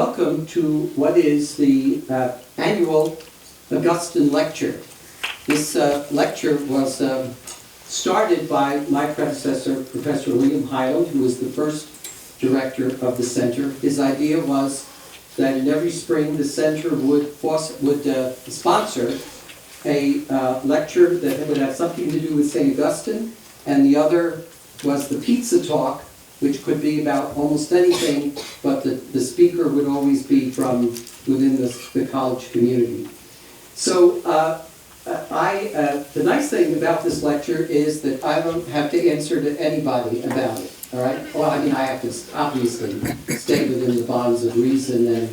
welcome to what is the annual Augustine Lecture. This lecture was started by my predecessor, Professor William Highland, who was the first director of the center. His idea was that in every spring the center would sponsor a lecture that would have something to do with St. Augustine, and the other was the pizza talk, which could be about almost anything, but the speaker would always be from within the college community. So the nice thing about this lecture is that I don't have to answer to anybody about it, all right? Well, I mean, I have to obviously stay within the bonds of reason and,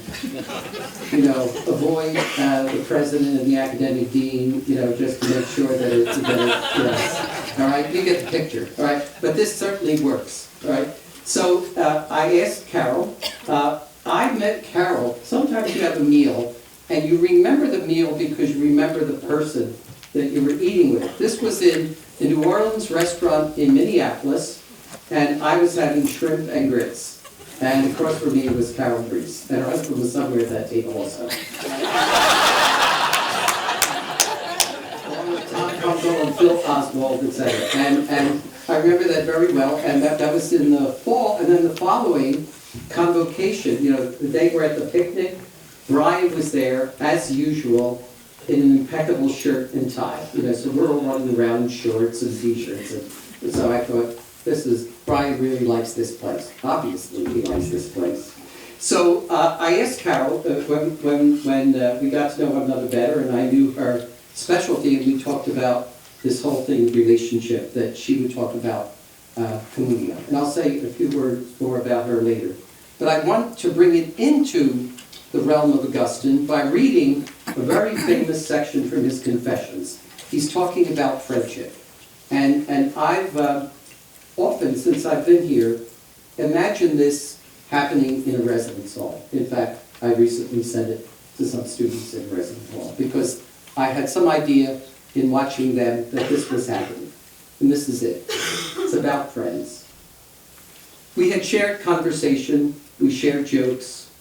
avoid the president and the academic dean, just to make sure that it's, all right? You get the picture, all right? But this certainly works. All right. So I asked Carol. I met Carol. Sometimes you have a meal, and you remember the meal because you remember the person that you were eating with. This was in the New Orleans restaurant in Minneapolis, and I was having shrimp and grits. And across from me was Carol Bruess, and her husband was somewhere at that table also. Along with Tom Kunkel and Phil Oswald, etc. And I remember that very well, and that was in the fall, and then the following convocation, the day we're at the picnic, Brian was there, as usual, in an impeccable shirt and tie. So we're all running around in shorts and t-shirts, and so I thought, Brian really likes this place. Obviously, he likes this place. So I asked Carol, when we got to know one another better, and I knew her specialty, and we talked about this whole thing, relationship, that she would talk about Communio. And I'll say a few words more about her later. But I want to bring it into the realm of Augustine by reading a very famous section from his Confessions. He's talking about friendship. And I've often, since I've been here, imagined this happening in a residence hall. In fact, I recently sent it to some students in a residence hall because I had some idea in watching them that this was happening. And this is it. It's about friends. We had shared conversation, we shared jokes,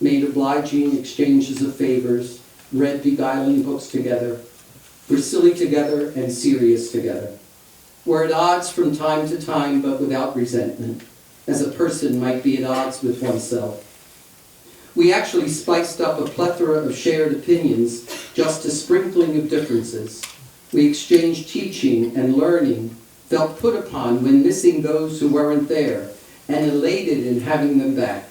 made obliging exchanges of favors, read beguiling books together. We're silly together and serious together. We're at odds from time to time, but without resentment, as a person might be at odds with oneself. We actually spiced up a plethora of shared opinions, just a sprinkling of differences. We exchanged teaching and learning, felt put upon when missing those who weren't there, and elated in having them back.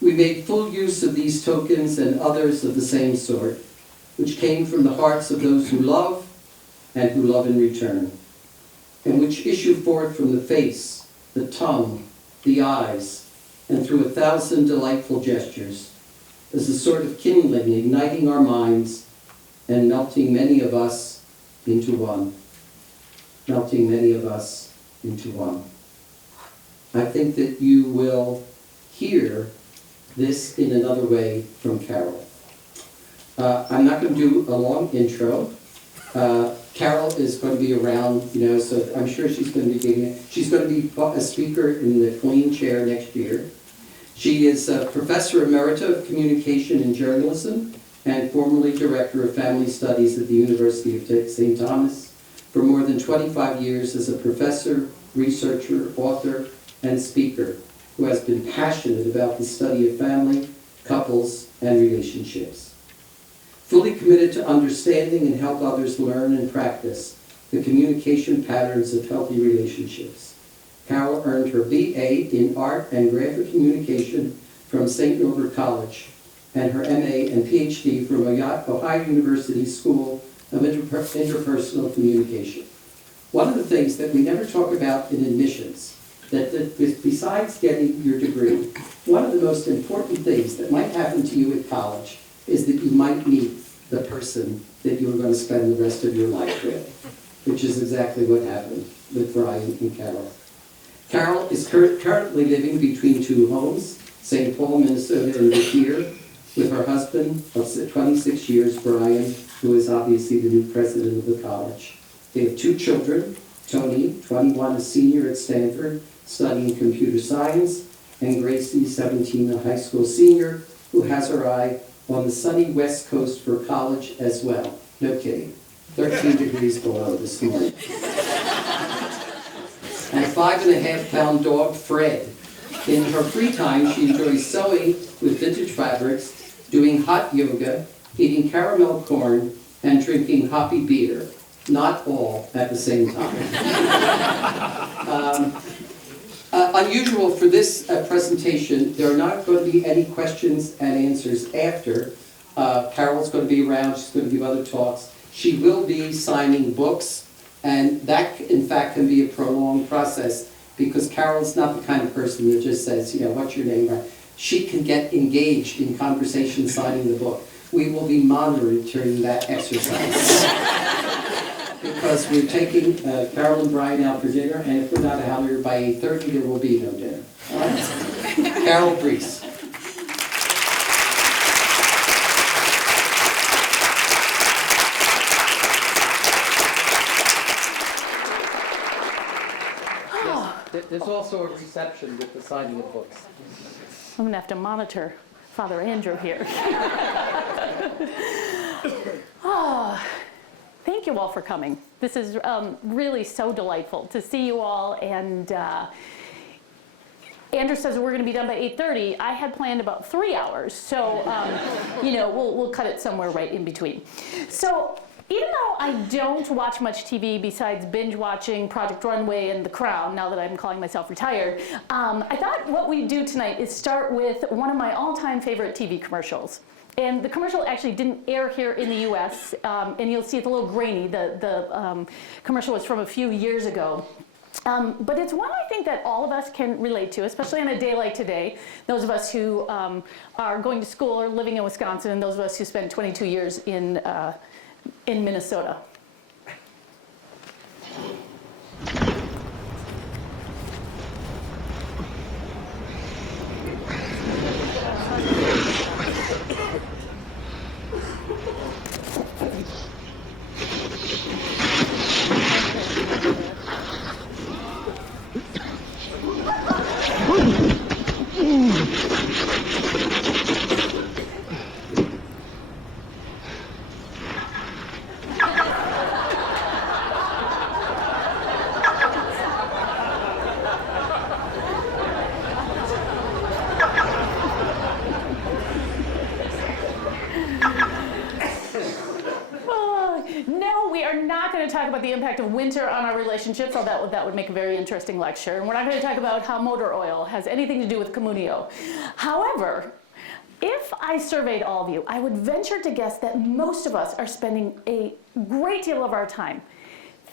We made full use of these tokens and others of the same sort, which came from the hearts of those who love and who love in return, and which issue forth from the face, the tongue, the eyes, and through 1,000 delightful gestures, as a sort of kindling, igniting our minds and melting many of us into one. Melting many of us into one. I think that you will hear this in another way from Carol. I'm not going to do a long intro. Carol is going to be around, so I'm sure she's going to be giving it. She's going to be a speaker in the Queen Chair next year. She is a Professor Emerita of Communication and Journalism and formerly Director of Family Studies at the University of St. Thomas for more than 25 years as a professor, researcher, author, and speaker who has been passionate about the study of family, couples, and relationships. Fully committed to understanding and help others learn and practice the communication patterns of healthy relationships. Carol earned her BA in Art and Graphic Communication from St. Norbert College and her MA and PhD from Ohio University School of Interpersonal Communication. One of the things that we never talk about in admissions, that besides getting your degree, one of the most important things that might happen to you at college is that you might meet the person that you are going to spend the rest of your life with, which is exactly what happened with Brian and Carol. Carol is currently living between two homes, St. Paul, Minnesota, and Decatur, with her husband of 26 years, Brian, who is obviously the new president of the college. They have two children, Tony, 21, a senior at Stanford, studying computer science, and Gracie, 17, a high school senior, who has her eye on the sunny West Coast for college as well. No kidding. 13 degrees below this morning. And a 5.5-pound dog, Fred. In her free time, she enjoys sewing with vintage fabrics, doing hot yoga, eating caramel corn, and drinking hoppy beer. Not all at the same time. Unusual for this presentation, there are not going to be any questions and answers after. Carol's going to be around, she's going to give other talks. She will be signing books, and that, in fact, can be a prolonged process because Carol's not the kind of person that just says, you know, what's your name? She can get engaged in conversation signing the book. We will be monitoring that exercise. Because we're taking Carol and Brian out for dinner, and if we're not out here by 8:30, there will be no dinner. All right? Carol Bruess. There's also a reception with the signing of books. I'm going to have to monitor Father Andrew here. Thank you all for coming. This is really so delightful to see you all. And Andrew says we're going to be done by 8:30. I had planned about 3 hours, so you know, we'll cut it somewhere right in between. So even though I don't watch much TV besides binge watching Project Runway and The Crown, now that I'm calling myself retired, I thought what we'd do tonight is start with one of my all-time favorite TV commercials. And the commercial actually didn't air here in the US, and you'll see it's a little grainy. The commercial was from a few years ago. But it's one I think that all of us can relate to, especially on a day like today. Those of us who are going to school or living in Wisconsin, and those of us who spent 22 years in Minnesota. Talk about the impact of winter on our relationships, so that would make a very interesting lecture. And we're not going to talk about how motor oil has anything to do with Communio. However, if I surveyed all of you, I would venture to guess that most of us are spending a great deal of our time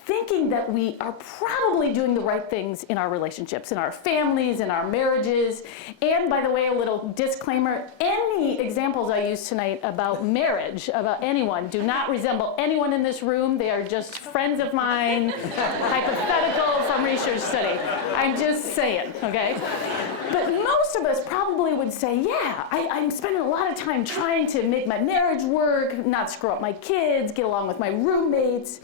thinking that we are probably doing the right things in our relationships, in our families, in our marriages. And by the way, a little disclaimer, any examples I use tonight about marriage, about anyone, do not resemble anyone in this room. They are just friends of mine, hypothetical from research study. I'm just saying, okay? But most of us probably would say, yeah, I'm spending a lot of time trying to make my marriage work, not screw up my kids, get along with my roommates.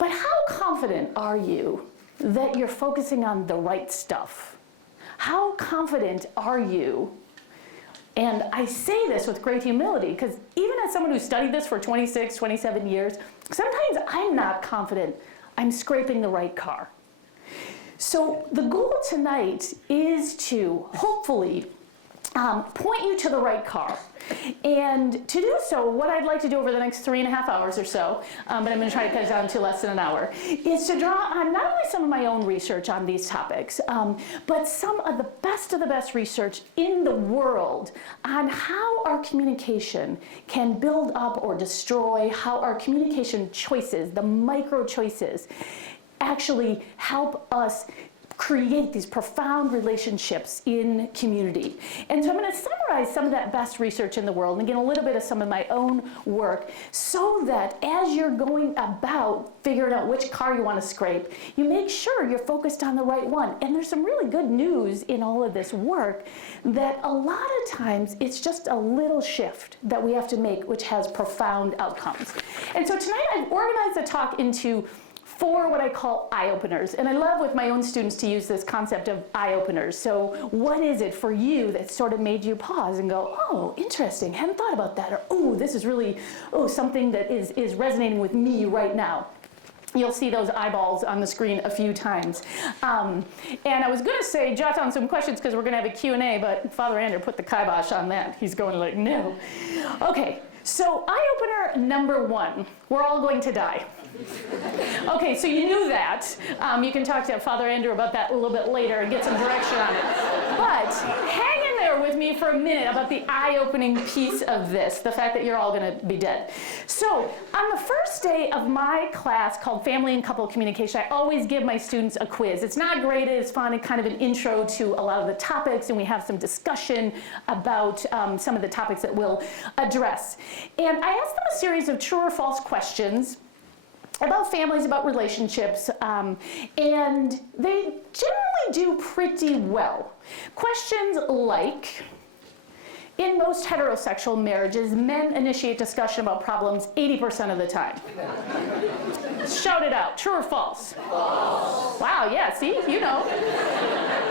But how confident are you that you're focusing on the right stuff? How confident are you? And I say this with great humility, because even as someone who studied this for 26, 27 years, sometimes I'm not confident I'm scraping the right car. So the goal tonight is to hopefully point you to the right car. And to do so, what I'd like to do over the next 3.5 hours or so, but I'm going to try to cut it down to less than an hour, is to draw on not only some of my own research on these topics, but some of the best research in the world on how our communication can build up or destroy, how our communication choices, the micro choices, actually help us create these profound relationships in community. And so I'm going to summarize some of that best research in the world and get a little bit of some of my own work so that as you're going about figuring out which car you want to scrape, you make sure you're focused on the right one. And there's some really good news in all of this work that a lot of times it's just a little shift that we have to make which has profound outcomes. And so tonight I've organized the talk into 4 what I call eye-openers. And I love with my own students to use this concept of eye-openers. So what is it for you that sort of made you pause and go, oh, interesting, hadn't thought about that, or oh, this is really, something that is resonating with me right now. You'll see those eyeballs on the screen a few times. And I was going to say, jot down some questions because we're going to have a Q&A, but Father Andrew put the kibosh on that. He's going like, no. Okay, so eye-opener number 1, we're all going to die. Okay, so you knew that. You can talk to Father Andrew about that a little bit later and get some direction on it. But hang in there with me for a minute about the eye-opening piece of this, the fact that you're all going to be dead. So on the first day of my class called Family and Couple Communication, I always give my students a quiz. It's not graded, it's fun, it's kind of an intro to a lot of the topics, and we have some discussion about some of the topics that we'll address. And I asked them a series of true or false questions about families, about relationships, and they generally do pretty well. Questions like, in most heterosexual marriages, men initiate discussion about problems 80% of the time. Shout it out, true or false? False. Wow, yeah, see, you know.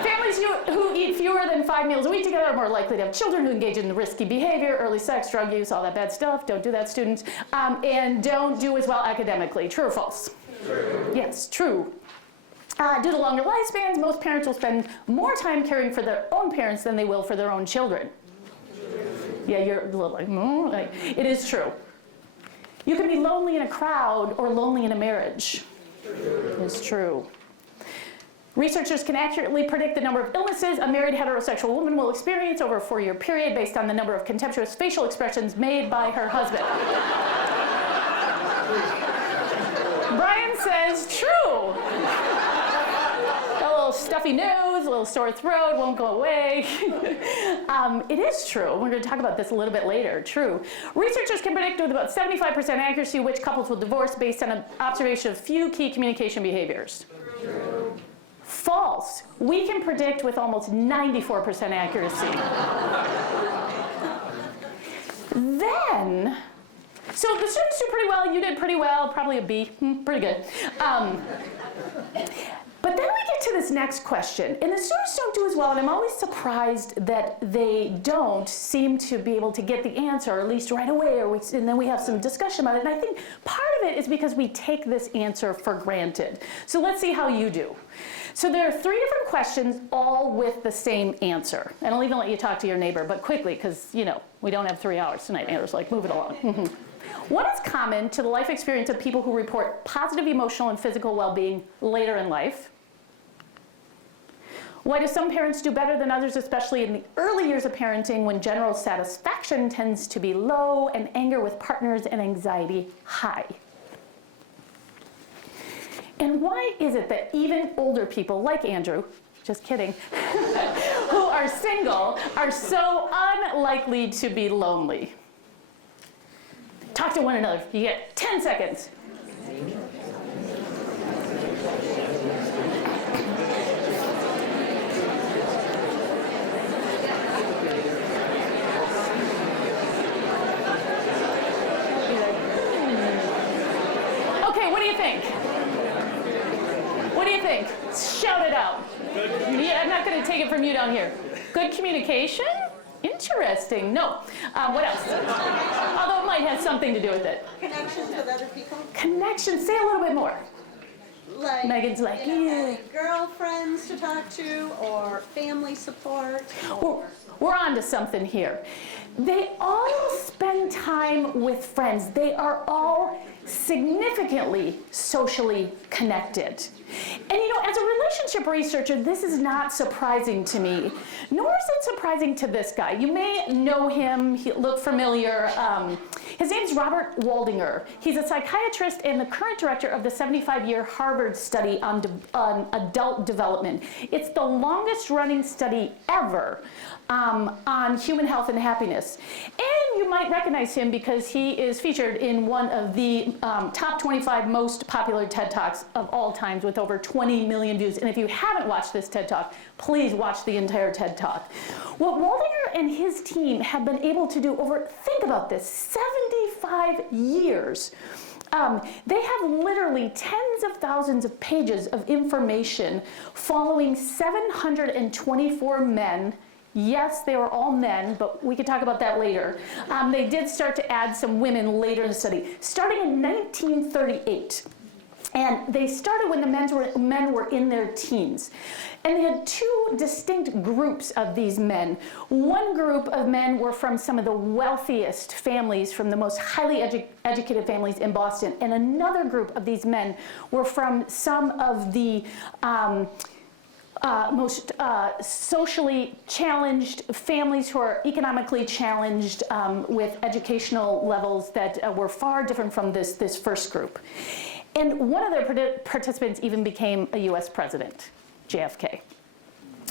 Families who eat fewer than 5 meals a week together are more likely to have children who engage in risky behavior, early sex, drug use, all that bad stuff. Don't do that, students. And don't do as well academically. True or false? True. Yes, true. Due to longer lifespans, most parents will spend more time caring for their own parents than they will for their own children. Yeah, you're a little like, like, it is true. You can be lonely in a crowd or lonely in a marriage. True. It's true. Researchers can accurately predict the number of illnesses a married heterosexual woman will experience over a 4-year period based on the number of contemptuous facial expressions made by her husband. Brian says true. A little stuffy nose, a little sore throat, won't go away. It is true. We're going to talk about this a little bit later. True. Researchers can predict with about 75% accuracy which couples will divorce based on an observation of few key communication behaviors. True. False. We can predict with almost 94% accuracy. Then, so the students do pretty well, you did pretty well, probably a B, pretty good. But then we get to this next question, and the students don't do as well, and I'm always surprised that they don't seem to be able to get the answer, or at least right away, and then we have some discussion about it, and I think part of it is because we take this answer for granted. So let's see how you do. So there are 3 different questions, all with the same answer. And I'll even let you talk to your neighbor, but quickly, because, you know, we don't have 3 hours tonight. Neighbors, like, move it along. What is common to the life experience of people who report positive emotional and physical well-being later in life? Why do some parents do better than others, especially in the early years of parenting when general satisfaction tends to be low and anger with partners and anxiety high? And why is it that even older people like Andrew, just kidding, who are single are so unlikely to be lonely? Talk to one another. You get 10 seconds. Okay, what do you think? What do you think? Shout it out. Yeah, I'm not going to take it from you down here. Good communication? Interesting. No. What else? Although it might have something to do with it. Connections with other people. Connections. Say a little bit more. Like Megan's like, yeah. Girlfriends to talk to, or family support. We're on to something here. They all spend time with friends. They are all significantly socially connected. And you know, as a relationship researcher, this is not surprising to me, nor is it surprising to this guy. You may know him, he look familiar. His name's Robert Waldinger. He's a psychiatrist and the current director of the 75-year Harvard study on adult development. It's the longest running study ever on human health and happiness. And you might recognize him because he is featured in one of the top 25 most popular TED Talks of all times with over 20 million views. And if you haven't watched this TED Talk, please watch the entire TED Talk. What Waldinger and his team have been able to do over, think about this, 75 years They have literally tens of thousands of pages of information following 724 men. Yes, they were all men, but we could talk about that later. They did start to add some women later in the study, starting in 1938. And they started when the men were in their teens. And they had two distinct groups of these men. One group of men were from some of the wealthiest families, from the most highly educated families in Boston. And another group of these men were from some of the most socially challenged families who are economically challenged with educational levels that were far different from this first group. And one of their participants even became a US president, JFK.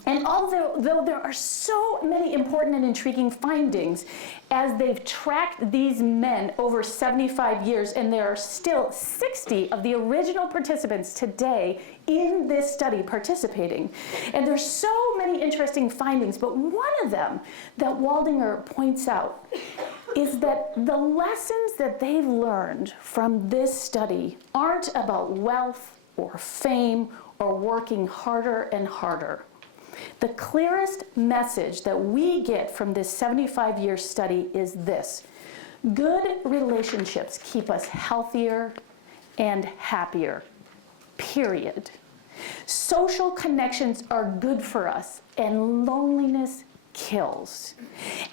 And although there are so many important and intriguing findings as they've tracked these men over 75 years, and there are still 60 of the original participants today in this study participating. And there's so many interesting findings, but one of them that Waldinger points out is that the lessons that they've learned from this study aren't about wealth or fame or working harder and harder. The clearest message that we get from this 75-year study is this: good relationships keep us healthier and happier, period. Social connections are good for us, and loneliness kills.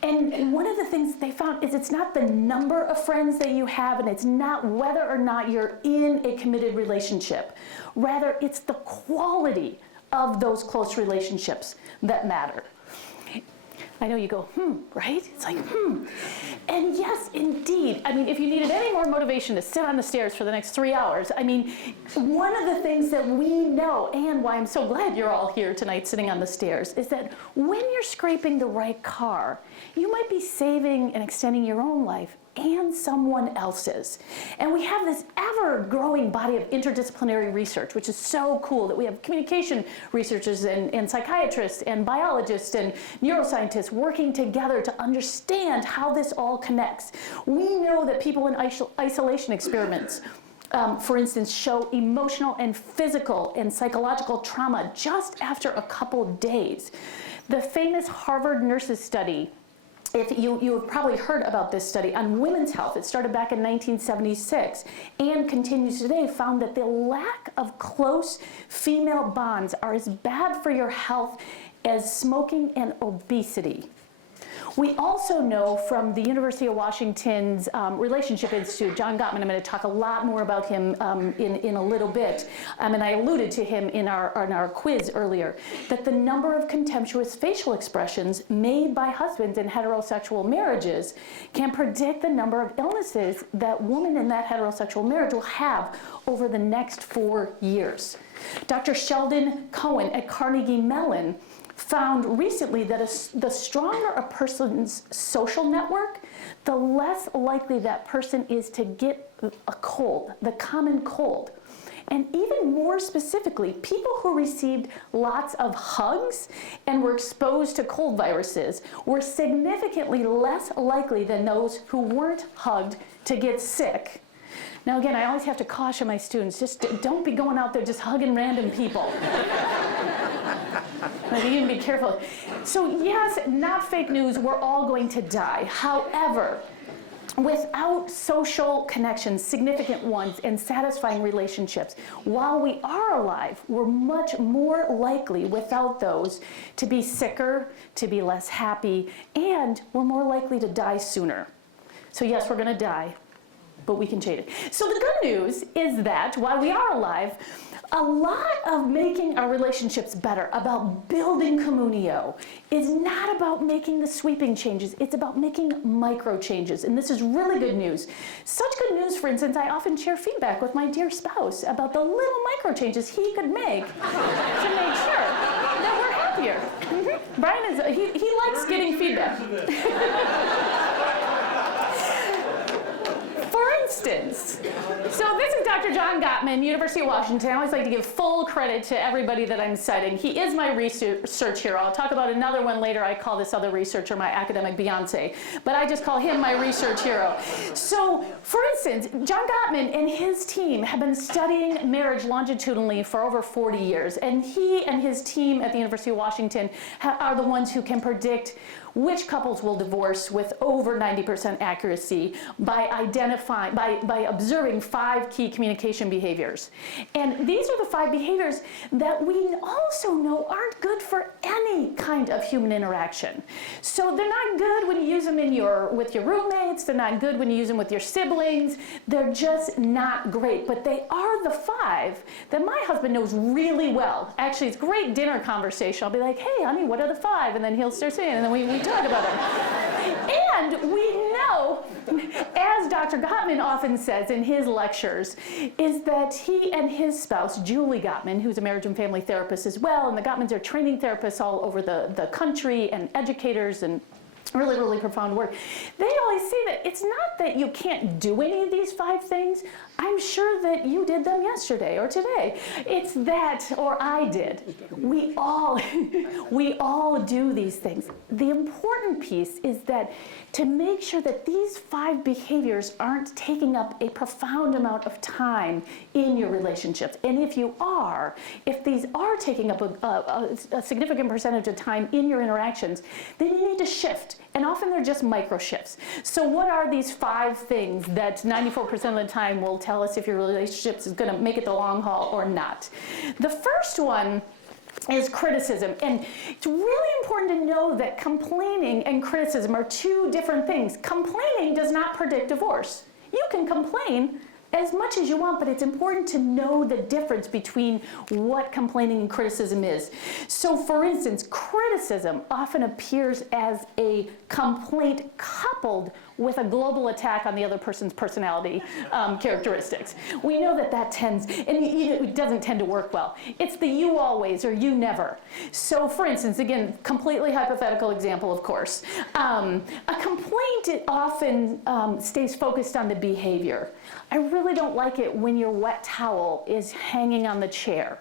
And one of the things they found is it's not the number of friends that you have, and it's not whether or not you're in a committed relationship. Rather, it's the quality of those close relationships that matter. I know you go, right? It's like, And yes, indeed. I mean, if you needed any more motivation to sit on the stairs for the next 3 hours, I mean, one of the things that we know, and why I'm so glad you're all here tonight sitting on the stairs, is that when you're scraping the right car, you might be saving and extending your own life and someone else's. And we have this ever-growing body of interdisciplinary research, which is so cool, that we have communication researchers and psychiatrists and biologists and neuroscientists working together to understand how this all connects. We know that people in isolation experiments, for instance, show emotional and physical and psychological trauma just after a couple days. The famous Harvard nurses study, if you have probably heard about this study on women's health. It started back in 1976 and continues today, found that the lack of close female bonds are as bad for your health as smoking and obesity. We also know from the University of Washington's Relationship Institute, John Gottman, I'm going to talk a lot more about him in a little bit, and I alluded to him in our quiz earlier, that the number of contemptuous facial expressions made by husbands in heterosexual marriages can predict the number of illnesses that women in that heterosexual marriage will have over the next 4 years. Dr. Sheldon Cohen at Carnegie Mellon found recently that the stronger a person's social network, the less likely that person is to get a cold, the common cold. And even more specifically, people who received lots of hugs and were exposed to cold viruses were significantly less likely than those who weren't hugged to get sick. Now again, I always have to caution my students, just don't be going out there just hugging random people. Like, you need to be careful. So yes, not fake news, we're all going to die. However, without social connections, significant ones, and satisfying relationships, while we are alive, we're much more likely without those to be sicker, to be less happy, and we're more likely to die sooner. So yes, we're going to die, but we can change it. So the good news is that while we are alive, a lot of making our relationships better, about building Communio, is not about making the sweeping changes. It's about making micro changes. And this is really good news. Such good news, for instance, I often share feedback with my dear spouse about the little micro changes he could make to make sure that we're happier. Brian he likes getting feedback. For instance, so this is Dr. John Gottman, University of Washington. I always like to give full credit to everybody that I'm citing. He is my research hero. I'll talk about another one later. I call this other researcher my academic Beyonce, but I just call him my research hero. So, for instance, John Gottman and his team have been studying marriage longitudinally for over 40 years, and he and his team at the University of Washington are the ones who can predict which couples will divorce with over 90% accuracy by observing 5 key communication behaviors. And these are the 5 behaviors that we also know aren't good for any kind of human interaction. So they're not good when you use them with your roommates, they're not good when you use them with your siblings, they're just not great. But they are the 5 that my husband knows really well. Actually, it's great dinner conversation. I'll be like, hey, honey, what are the 5? And then he'll start saying, and then we talk about them. And we know, as Dr. Gottman often says in his lectures, is that he and his spouse, Julie Gottman, who's a marriage and family therapist as well, and the Gottmans are training therapists all over the country and educators and really, really profound work. They always say that it's not that you can't do any of these 5 things. I'm sure that you did them yesterday or today. It's that, or I did. We all do these things. The important piece is that to make sure that these 5 behaviors aren't taking up a profound amount of time in your relationships. And if these are taking up a significant percentage of time in your interactions, then you need to shift. And often they're just micro shifts. So what are these 5 things that 94% of the time will tell us if your relationship is going to make it the long haul or not? The first one is criticism. And it's really important to know that complaining and criticism are 2 different things. Complaining does not predict divorce. You can complain as much as you want, but it's important to know the difference between what complaining and criticism is. So for instance, criticism often appears as a complaint coupled with a global attack on the other person's personality characteristics. We know that tends, and it doesn't tend to work well. It's the you always or you never. So for instance, again, completely hypothetical example, of course. A complaint often stays focused on the behavior. I really don't like it when your wet towel is hanging on the chair,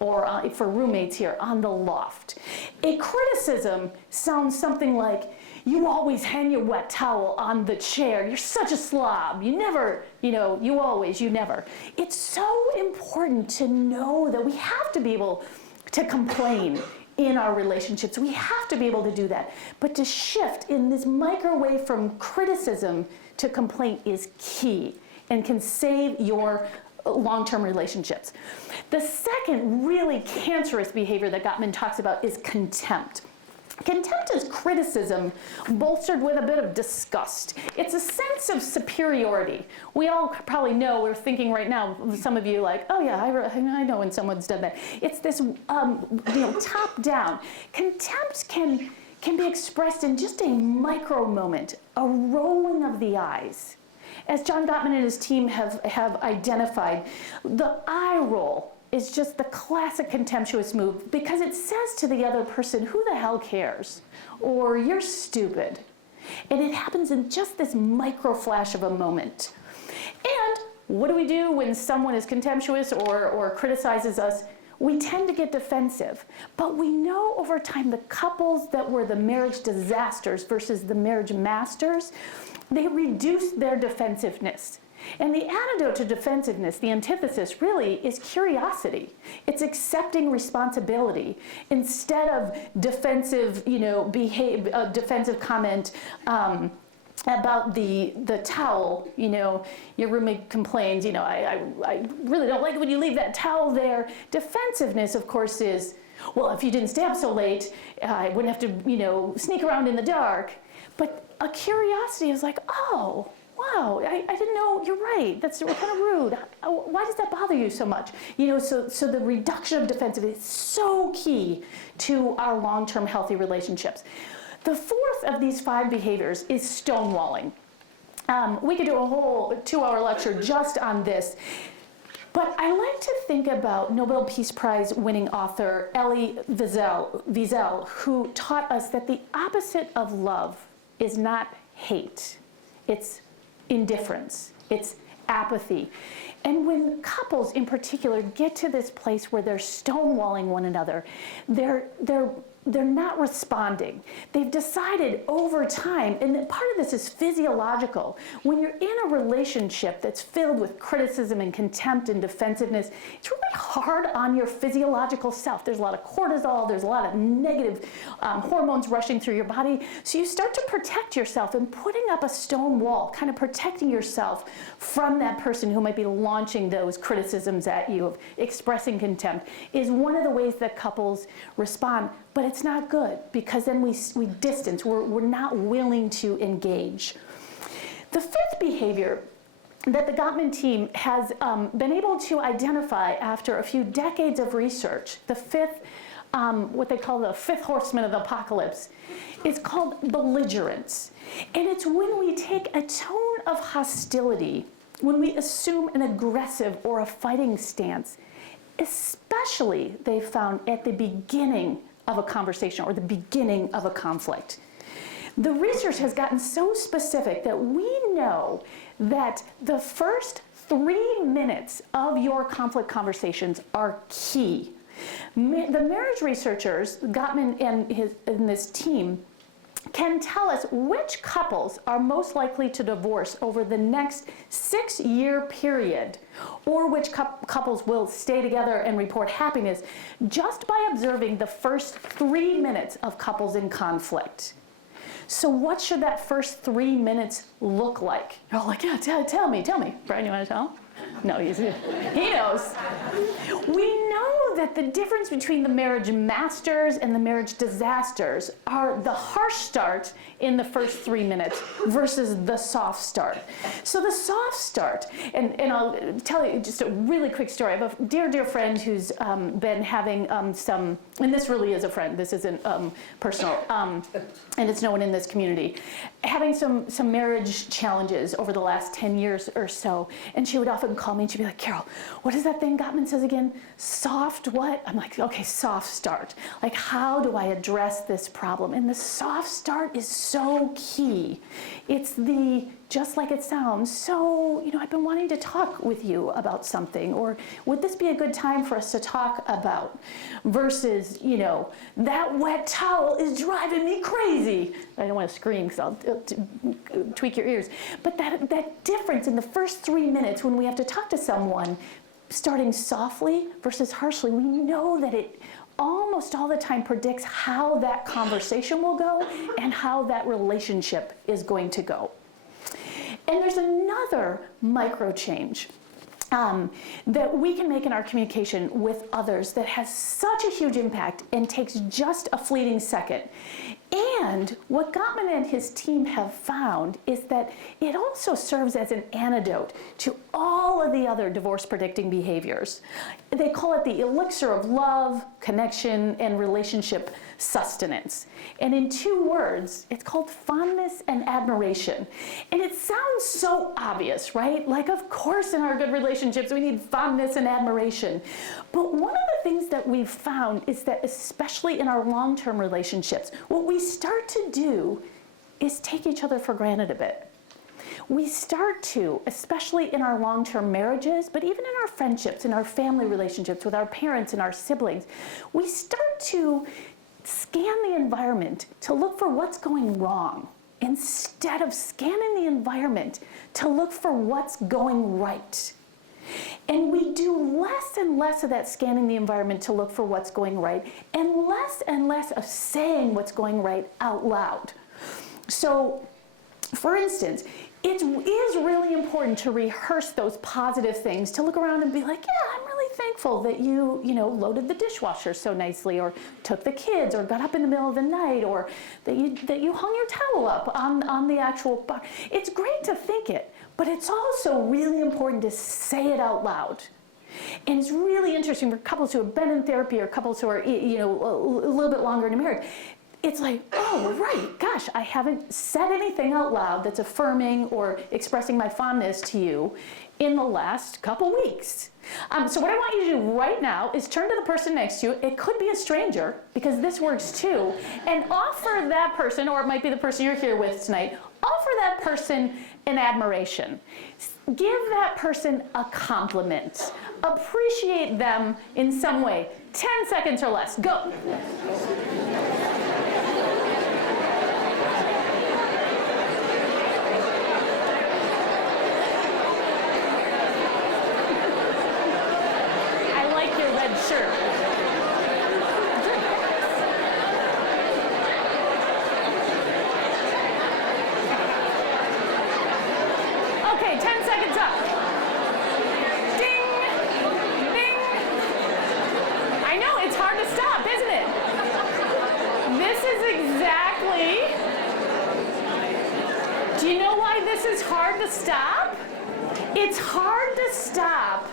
or for roommates here, on the loft. A criticism sounds something like, you always hang your wet towel on the chair. You're such a slob. You never, you always, you never. It's so important to know that we have to be able to complain in our relationships. We have to be able to do that. But to shift in this microwave from criticism to complaint is key and can save your long-term relationships. The second really cancerous behavior that Gottman talks about is contempt. Contempt is criticism bolstered with a bit of disgust. It's a sense of superiority. We all probably know, we're thinking right now, some of you like, oh yeah, I know when someone's done that. It's this top down. Contempt can be expressed in just a micro moment, a rolling of the eyes. As John Gottman and his team have identified, the eye roll is just the classic contemptuous move because it says to the other person, who the hell cares? Or you're stupid. And it happens in just this micro flash of a moment. And what do we do when someone is contemptuous or criticizes us? We tend to get defensive. But we know over time the couples that were the marriage disasters versus the marriage masters, they reduced their defensiveness. And the antidote to defensiveness, the antithesis really, is curiosity. It's accepting responsibility instead of defensive, defensive comment about the towel. Your roommate complains, I really don't like it when you leave that towel there. Defensiveness, of course, is, well, if you didn't stay up so late, I wouldn't have to, sneak around in the dark. But a curiosity is like, oh, wow, I didn't know, you're right, that's kind of rude. Why does that bother you so much? So the reduction of defensiveness is so key to our long-term healthy relationships. The fourth of these 5 behaviors is stonewalling. We could do a whole 2-hour lecture just on this. But I like to think about Nobel Peace Prize winning author Elie Wiesel, who taught us that the opposite of love is not hate, it's indifference. It's apathy. And when couples in particular get to this place where they're stonewalling one another, they're not responding. They've decided over time, and part of this is physiological. When you're in a relationship that's filled with criticism and contempt and defensiveness, it's really hard on your physiological self. There's a lot of cortisol, there's a lot of negative hormones rushing through your body. So you start to protect yourself, and putting up a stone wall, kind of protecting yourself from that person who might be launching those criticisms at you, of expressing contempt, is one of the ways that couples respond. But it's not good, because then we distance, we're not willing to engage. The fifth behavior that the Gottman team has been able to identify after a few decades of research, the fifth, what they call the fifth horseman of the apocalypse, is called belligerence. And it's when we take a tone of hostility, when we assume an aggressive or a fighting stance, especially they found at the beginning of a conversation or the beginning of a conflict. The research has gotten so specific that we know that the first 3 minutes of your conflict conversations are key. The marriage researchers, Gottman and this team, can tell us which couples are most likely to divorce over the next 6-year period, or which couples will stay together and report happiness, just by observing the first 3 minutes of couples in conflict. So what should that first 3 minutes look like? You're all like, yeah, tell me. Brian, you want to tell him? No, he knows. We know that the difference between the marriage masters and the marriage disasters are the harsh start in the first 3 minutes versus the soft start. So the soft start, and I'll tell you just a really quick story. I have a dear friend who's been having some, and this really is a friend, this isn't personal, and it's no one in this community, having some marriage challenges over the last 10 years or so. And she would often call me and she'd be like, Carol, what is that thing Gottman says again? Soft what? I'm like, okay, soft start. Like, how do I address this problem? And the soft start is so key. It's the, just like it sounds, so, I've been wanting to talk with you about something, or would this be a good time for us to talk about? Versus, that wet towel is driving me crazy. I don't want to scream because I'll tweak your ears. But that difference in the first 3 minutes when we have to talk to someone, starting softly versus harshly, we know that it almost all the time predicts how that conversation will go and how that relationship is going to go. And there's another micro change that we can make in our communication with others that has such a huge impact and takes just a fleeting second. And what Gottman and his team have found is that it also serves as an antidote to all of the other divorce-predicting behaviors. They call it the elixir of love, connection, and relationship sustenance. And in 2 words, it's called fondness and admiration. And it sounds so obvious, right? Like, of course, in our good relationships, we need fondness and admiration. But one of the things that we've found is that, especially in our long-term relationships, what we start to do is take each other for granted a bit. We start to, especially in our long-term marriages, but even in our friendships, in our family relationships with our parents and our siblings, we start to scan the environment to look for what's going wrong, instead of scanning the environment to look for what's going right. And we do less and less of that scanning the environment to look for what's going right, and less of saying what's going right out loud. So, for instance, it is really important to rehearse those positive things, to look around and be like, yeah, I'm really thankful that you loaded the dishwasher so nicely, or took the kids, or got up in the middle of the night, or that you hung your towel up on the actual bar. It's great to think it, but it's also really important to say it out loud. And it's really interesting for couples who have been in therapy, or couples who are a little bit longer into marriage. It's like, oh, right, gosh, I haven't said anything out loud that's affirming or expressing my fondness to you in the last couple weeks. So what I want you to do right now is turn to the person next to you. It could be a stranger, because this works too, and offer that person, or it might be the person you're here with tonight, offer that person and admiration. Give that person a compliment. Appreciate them in some way. 10 seconds or less. Go. I like your red shirt. Okay, 10 seconds up. Ding, ding. I know, it's hard to stop, isn't it? This is exactly, do you know why this is hard to stop? It's hard to stop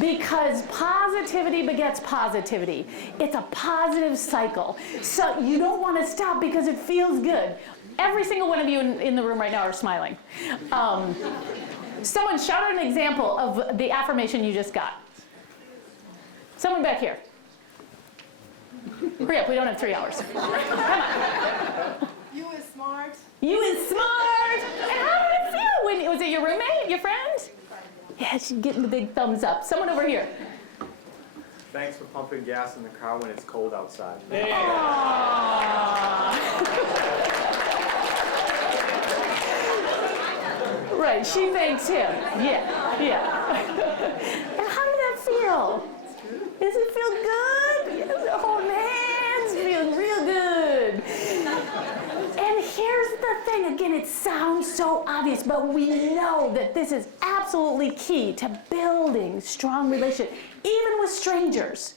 because positivity begets positivity. It's a positive cycle. So you don't want to stop because it feels good. Every single one of you in the room right now are smiling. Someone shout out an example of the affirmation you just got. Someone back here. Hurry up, we don't have 3 hours. Come on. You is smart. You is smart. And how did it feel? Was it your roommate, your friend? Yeah, she's getting the big thumbs up. Someone over here. Thanks for pumping gas in the car when it's cold outside. Right, she thanks him. Yeah, yeah. And how did that feel? Does it feel good? Yes, oh man, it's feeling real good. And here's the thing, again, it sounds so obvious, but we know that this is absolutely key to building strong relationships, even with strangers.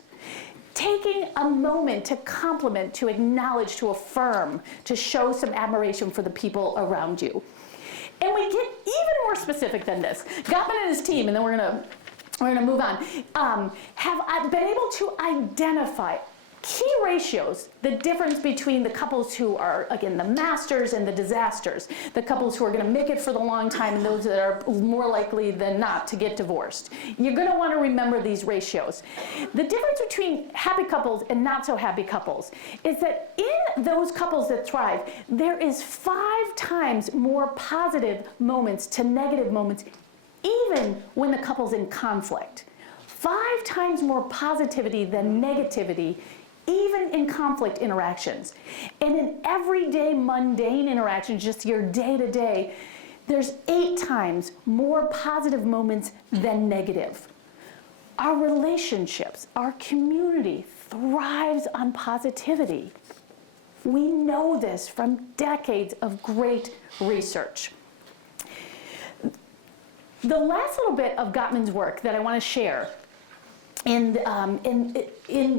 Taking a moment to compliment, to acknowledge, to affirm, to show some admiration for the people around you. And we get even more specific than this. Gottman and his team, and then we're gonna move on, have been able to identify key ratios, the difference between the couples who are, again, the masters and the disasters, the couples who are going to make it for the long time and those that are more likely than not to get divorced. You're going to want to remember these ratios. The difference between happy couples and not so happy couples is that in those couples that thrive, there is 5 times more positive moments to negative moments, even when the couple's in conflict. 5 times more positivity than negativity, even in conflict interactions. And in everyday mundane interactions, just your day-to-day, there's 8 times more positive moments than negative. Our relationships, our community thrives on positivity. We know this from decades of great research. The last little bit of Gottman's work that I want to share in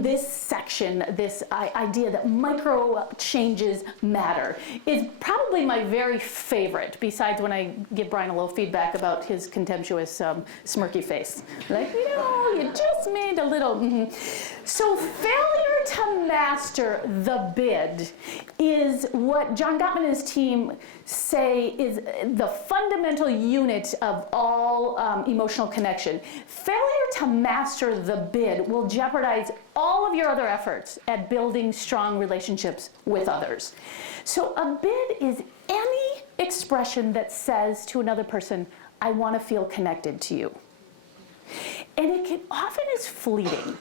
this section, this idea that micro changes matter, is probably my very favorite, besides when I give Brian a little feedback about his contemptuous smirky face. Like, you just made a little, So failure to master the bid is what John Gottman and his team say is the fundamental unit of all emotional connection. Failure to master the bid will jeopardize all of your other efforts at building strong relationships with others. So a bid is any expression that says to another person, I want to feel connected to you. And it often is fleeting.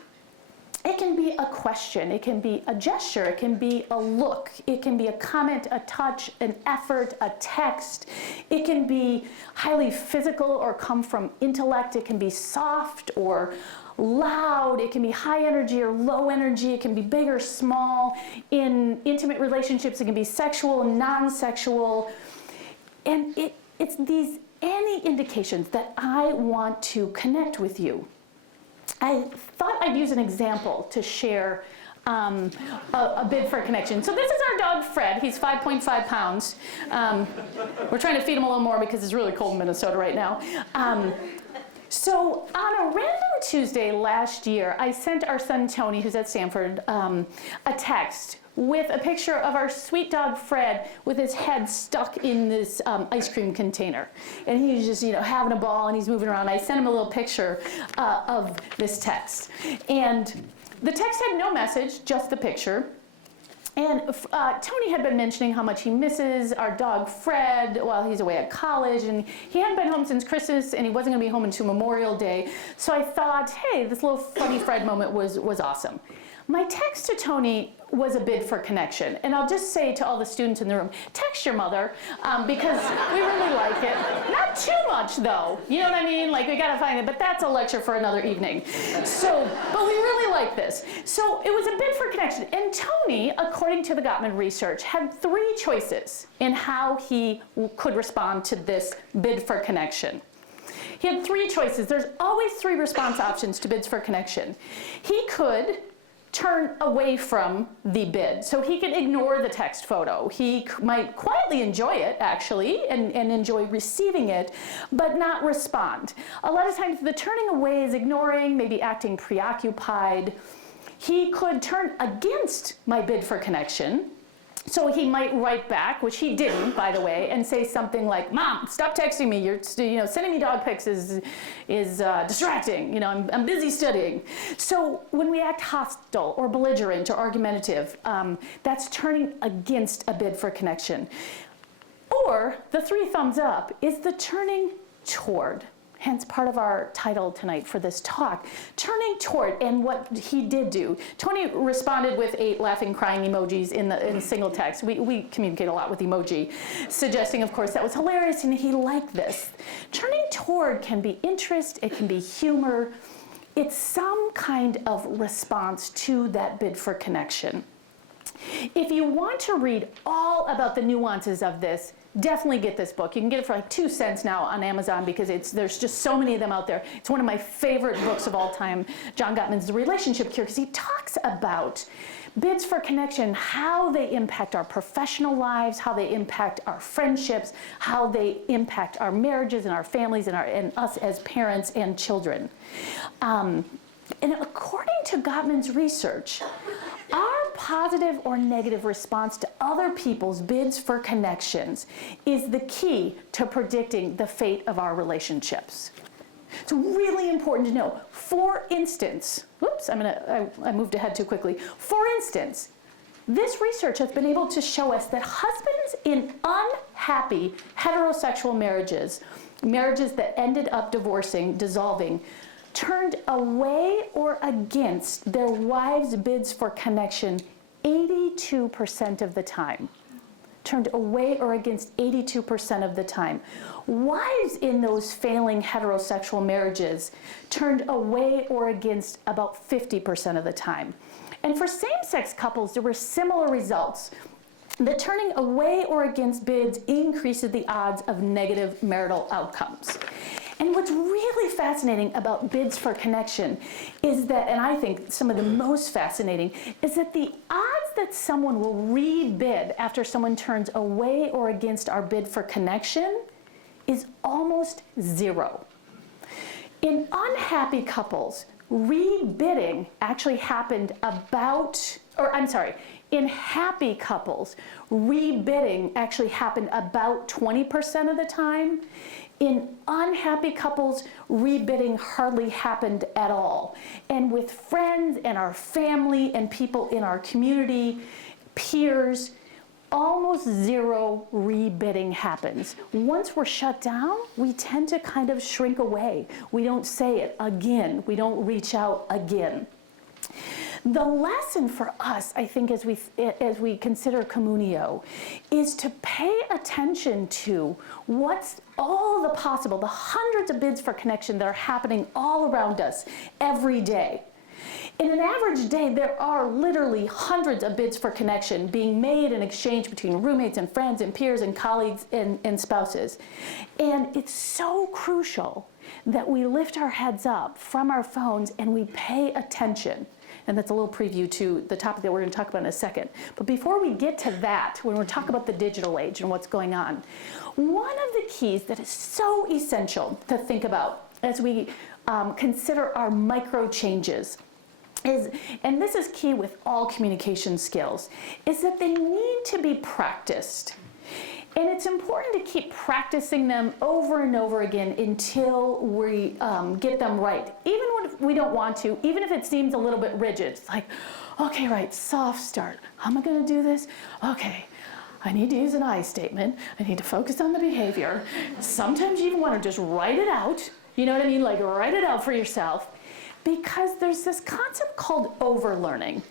It can be a question, it can be a gesture, it can be a look, it can be a comment, a touch, an effort, a text. It can be highly physical or come from intellect. It can be soft or loud. It can be high energy or low energy. It can be big or small. In intimate relationships, it can be sexual, non-sexual. And it's these any indications that I want to connect with you. I thought I'd use an example to share a bid for a connection. So this is our dog, Fred. He's 5.5 pounds. We're trying to feed him a little more because it's really cold in Minnesota right now. So on a random Tuesday last year, I sent our son, Tony, who's at Stanford, a text with a picture of our sweet dog, Fred, with his head stuck in this ice cream container. And he's just, having a ball and he's moving around. I sent him a little picture of this text. And the text had no message, just the picture. And Tony had been mentioning how much he misses our dog Fred while he's away at college, and he hadn't been home since Christmas, and he wasn't going to be home until Memorial Day. So I thought, hey, this little funny Fred moment was awesome. My text to Tony was a bid for connection, and I'll just say to all the students in the room, text your mother, because we really like it. Not too much though, you know what I mean? Like, we gotta find it, but that's a lecture for another evening. So, but we really like this. So it was a bid for connection, and Tony, according to the Gottman research, had 3 choices in how he could respond to this bid for connection. He had 3 choices. There's always 3 response options to bids for connection. He could turn away from the bid. So he could ignore the text photo. He might quietly enjoy it, actually, and enjoy receiving it, but not respond. A lot of times the turning away is ignoring, maybe acting preoccupied. He could turn against my bid for connection. So he might write back, which he didn't, by the way, and say something like, "Mom, stop texting me. You're, sending me dog pics is distracting. I'm busy studying." So when we act hostile or belligerent or argumentative, that's turning against a bid for connection. Or the 3 thumbs up is the turning toward. Hence part of our title tonight for this talk, turning toward, and what he did do. Tony responded with 8 laughing, crying emojis in single text. We communicate a lot with emoji, suggesting, of course, that was hilarious and he liked this. Turning toward can be interest, it can be humor. It's some kind of response to that bid for connection. If you want to read all about the nuances of this, definitely get this book. You can get it for like 2 cents now on Amazon because there's just so many of them out there. It's one of my favorite books of all time, John Gottman's The Relationship Cure, because he talks about bids for connection, how they impact our professional lives, how they impact our friendships, how they impact our marriages and our families and us as parents and children. And according to Gottman's research, our positive or negative response to other people's bids for connections is the key to predicting the fate of our relationships. It's really important to know. For instance, whoops, I moved ahead too quickly. For instance, this research has been able to show us that husbands in unhappy heterosexual marriages that ended up dissolving, turned away or against their wives' bids for connection 82% of the time. Turned away or against 82% of the time. Wives in those failing heterosexual marriages turned away or against about 50% of the time. And for same-sex couples, there were similar results. The turning away or against bids increases the odds of negative marital outcomes. And what's really fascinating about bids for connection is that, and I think some of the most fascinating, is that the odds that someone will rebid after someone turns away or against our bid for connection is almost 0. In unhappy couples, rebidding actually happened in happy couples, rebidding actually happened about 20% of the time. In unhappy couples, rebidding hardly happened at all. And with friends and our family and people in our community, peers, almost 0 rebidding happens. Once we're shut down, we tend to kind of shrink away. We don't say it again. We don't reach out again. The lesson for us, I think, as we consider Communio, is to pay attention to what's all the hundreds of bids for connection that are happening all around us every day. In an average day, there are literally hundreds of bids for connection being made and exchanged between roommates and friends and peers and colleagues and spouses. And it's so crucial that we lift our heads up from our phones and we pay attention. And that's a little preview to the topic that we're going to talk about in a second. But before we get to that, when we're talking about the digital age and what's going on, one of the keys that is so essential to think about as we consider our micro changes is, and this is key with all communication skills, is that they need to be practiced. And it's important to keep practicing them over and over again until we get them right. Even when we don't want to, even if it seems a little bit rigid. It's like, okay, right, soft start. How am I going to do this? Okay, I need to use an I statement. I need to focus on the behavior. Sometimes you even want to just write it out. You know what I mean? Like, write it out for yourself. Because there's this concept called overlearning.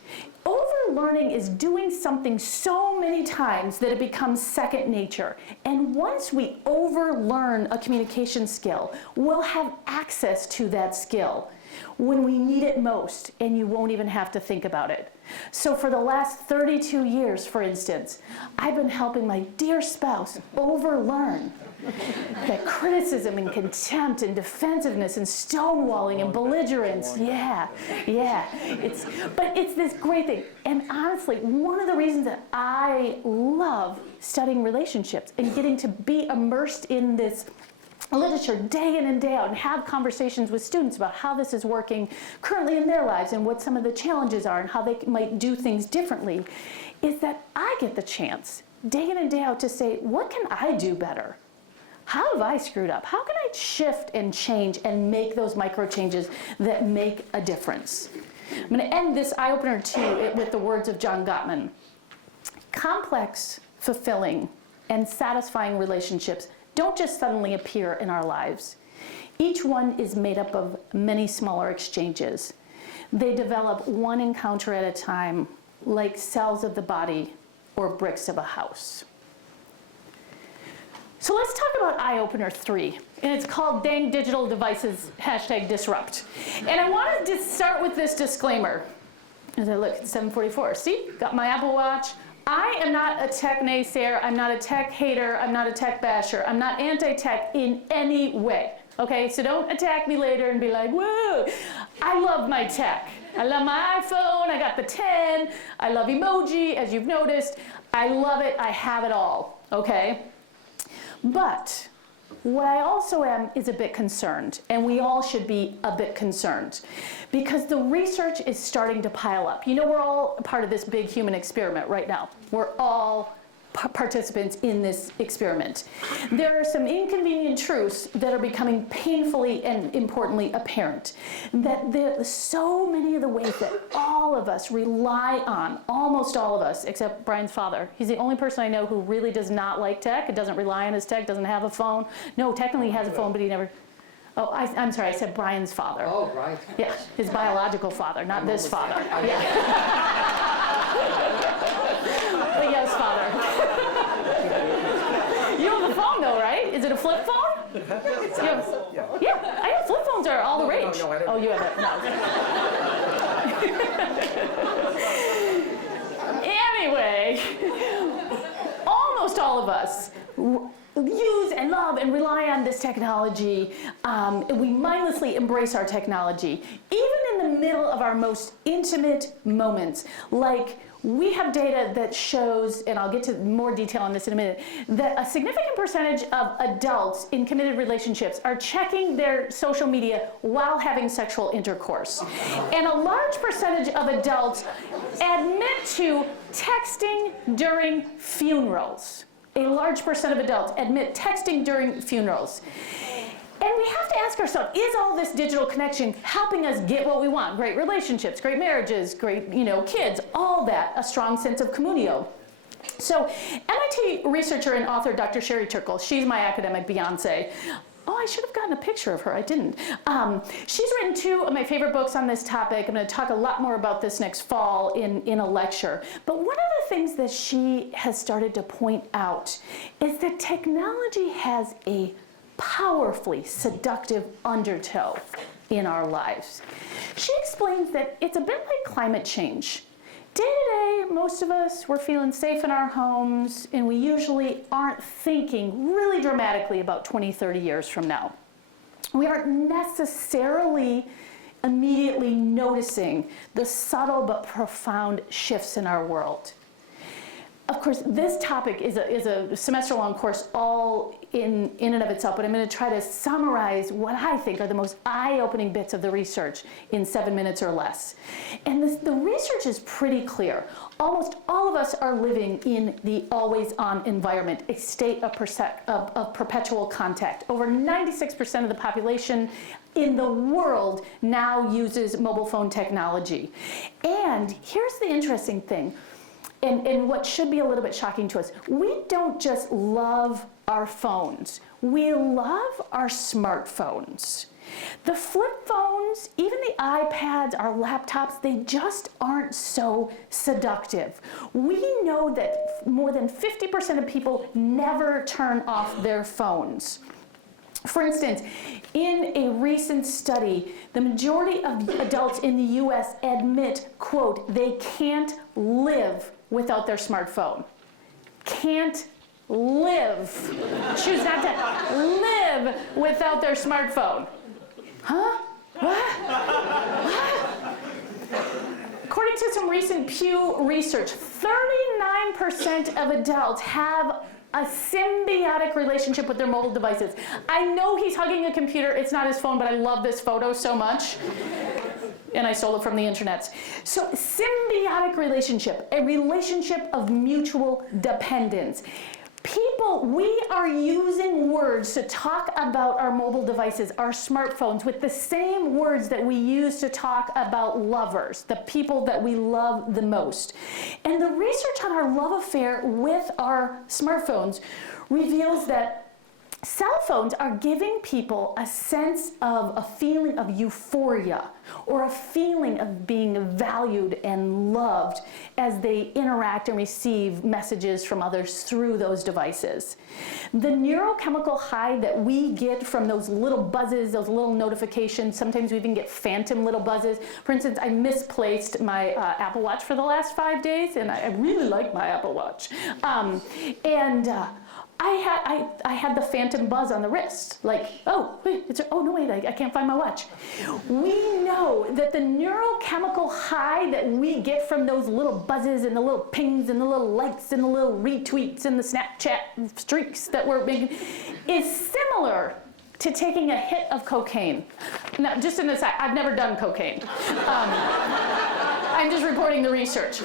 Overlearning is doing something so many times that it becomes second nature. And once we overlearn a communication skill, we'll have access to that skill when we need it most, and you won't even have to think about it. So for the last 32 years, for instance, I've been helping my dear spouse overlearn that criticism and contempt and defensiveness and stonewalling and belligerence, but it's this great thing. And honestly, one of the reasons that I love studying relationships and getting to be immersed in this literature day in and day out and have conversations with students about how this is working currently in their lives and what some of the challenges are and how they might do things differently, is that I get the chance day in and day out to say, what can I do better? How have I screwed up? How can I shift and change and make those micro changes that make a difference? I'm going to end this eye-opener too with the words of John Gottman. Complex, fulfilling, and satisfying relationships don't just suddenly appear in our lives. Each one is made up of many smaller exchanges. They develop one encounter at a time, like cells of the body or bricks of a house. So let's talk about eye-opener 3, and it's called Dang Digital Devices, #disrupt. And I wanted to start with this disclaimer. As I look, it's 7:44. See, got my Apple Watch. I am not a tech naysayer, I'm not a tech hater, I'm not a tech basher, I'm not anti-tech in any way, okay? So don't attack me later and be like, whoa, I love my tech. I love my iPhone, I got the 10, I love emoji, as you've noticed. I love it, I have it all, okay? But what I also am is a bit concerned, and we all should be a bit concerned, because the research is starting to pile up. You know, we're all part of this big human experiment right now. We're all participants in this experiment. There are some inconvenient truths that are becoming painfully and importantly apparent. That there so many of the ways that all of us rely on, almost all of us, except Brian's father. He's the only person I know who really does not like tech, and doesn't rely on his tech, doesn't have a phone. No, technically he has a phone, but he never... Oh, I'm sorry, I said Brian's father. Oh, right. Yeah, his biological father, not this father. Yeah. But yes, father. You have a phone though, right? Is it a flip phone? Yeah, I know flip phones are all the rage. No, I don't. Oh, you have it. No. Anyway, almost all of us use and love and rely on this technology. We mindlessly embrace our technology, even in the middle of our most intimate moments. Like, we have data that shows, and I'll get to more detail on this in a minute, that a significant percentage of adults in committed relationships are checking their social media while having sexual intercourse. And a large percentage of adults admit to texting during funerals. A large percent of adults admit texting during funerals. And we have to ask ourselves, is all this digital connection helping us get what we want? Great relationships, great marriages, great, kids, all that, a strong sense of communio. So MIT researcher and author Dr. Sherry Turkle, she's my academic Beyonce. Oh, I should have gotten a picture of her, I didn't. She's written 2 of my favorite books on this topic. I'm gonna talk a lot more about this next fall in a lecture. But one of the things that she has started to point out is that technology has a powerfully seductive undertow in our lives. She explains that it's a bit like climate change. Day to day, most of us, we're feeling safe in our homes, and we usually aren't thinking really dramatically about 20, 30 years from now. We aren't necessarily immediately noticing the subtle but profound shifts in our world. Of course, this topic is a semester-long course all in and of itself, but I'm going to try to summarize what I think are the most eye-opening bits of the research in 7 minutes or less. And the research is pretty clear. Almost all of us are living in the always-on environment, a state of perpetual contact. Over 96% of the population in the world now uses mobile phone technology. And here's the interesting thing. And what should be a little bit shocking to us, we don't just love our phones, we love our smartphones. The flip phones, even the iPads, our laptops, they just aren't so seductive. We know that more than 50% of people never turn off their phones. For instance, in a recent study, the majority of adults in the US admit, quote, they can't live without their smartphone. Can't live. Choose not to live without their smartphone. Huh? What? According to some recent Pew research, 39% of adults have a symbiotic relationship with their mobile devices. I know he's hugging a computer, it's not his phone, but I love this photo so much. And I stole it from the internet. So symbiotic relationship, a relationship of mutual dependence. People, we are using words to talk about our mobile devices, our smartphones, with the same words that we use to talk about lovers, the people that we love the most. And the research on our love affair with our smartphones reveals that cell phones are giving people a sense of a feeling of euphoria or a feeling of being valued and loved as they interact and receive messages from others through those devices. The neurochemical high that we get from those little buzzes, those little notifications, sometimes we even get phantom little buzzes. For instance, I misplaced my Apple Watch for the last 5 days, and I really like my Apple Watch. I had the phantom buzz on the wrist, like, oh, wait, I can't find my watch. We know that the neurochemical high that we get from those little buzzes and the little pings and the little likes and the little retweets and the Snapchat streaks that we're making is similar to taking a hit of cocaine. Now, just an aside, I've never done cocaine. I'm just reporting the research.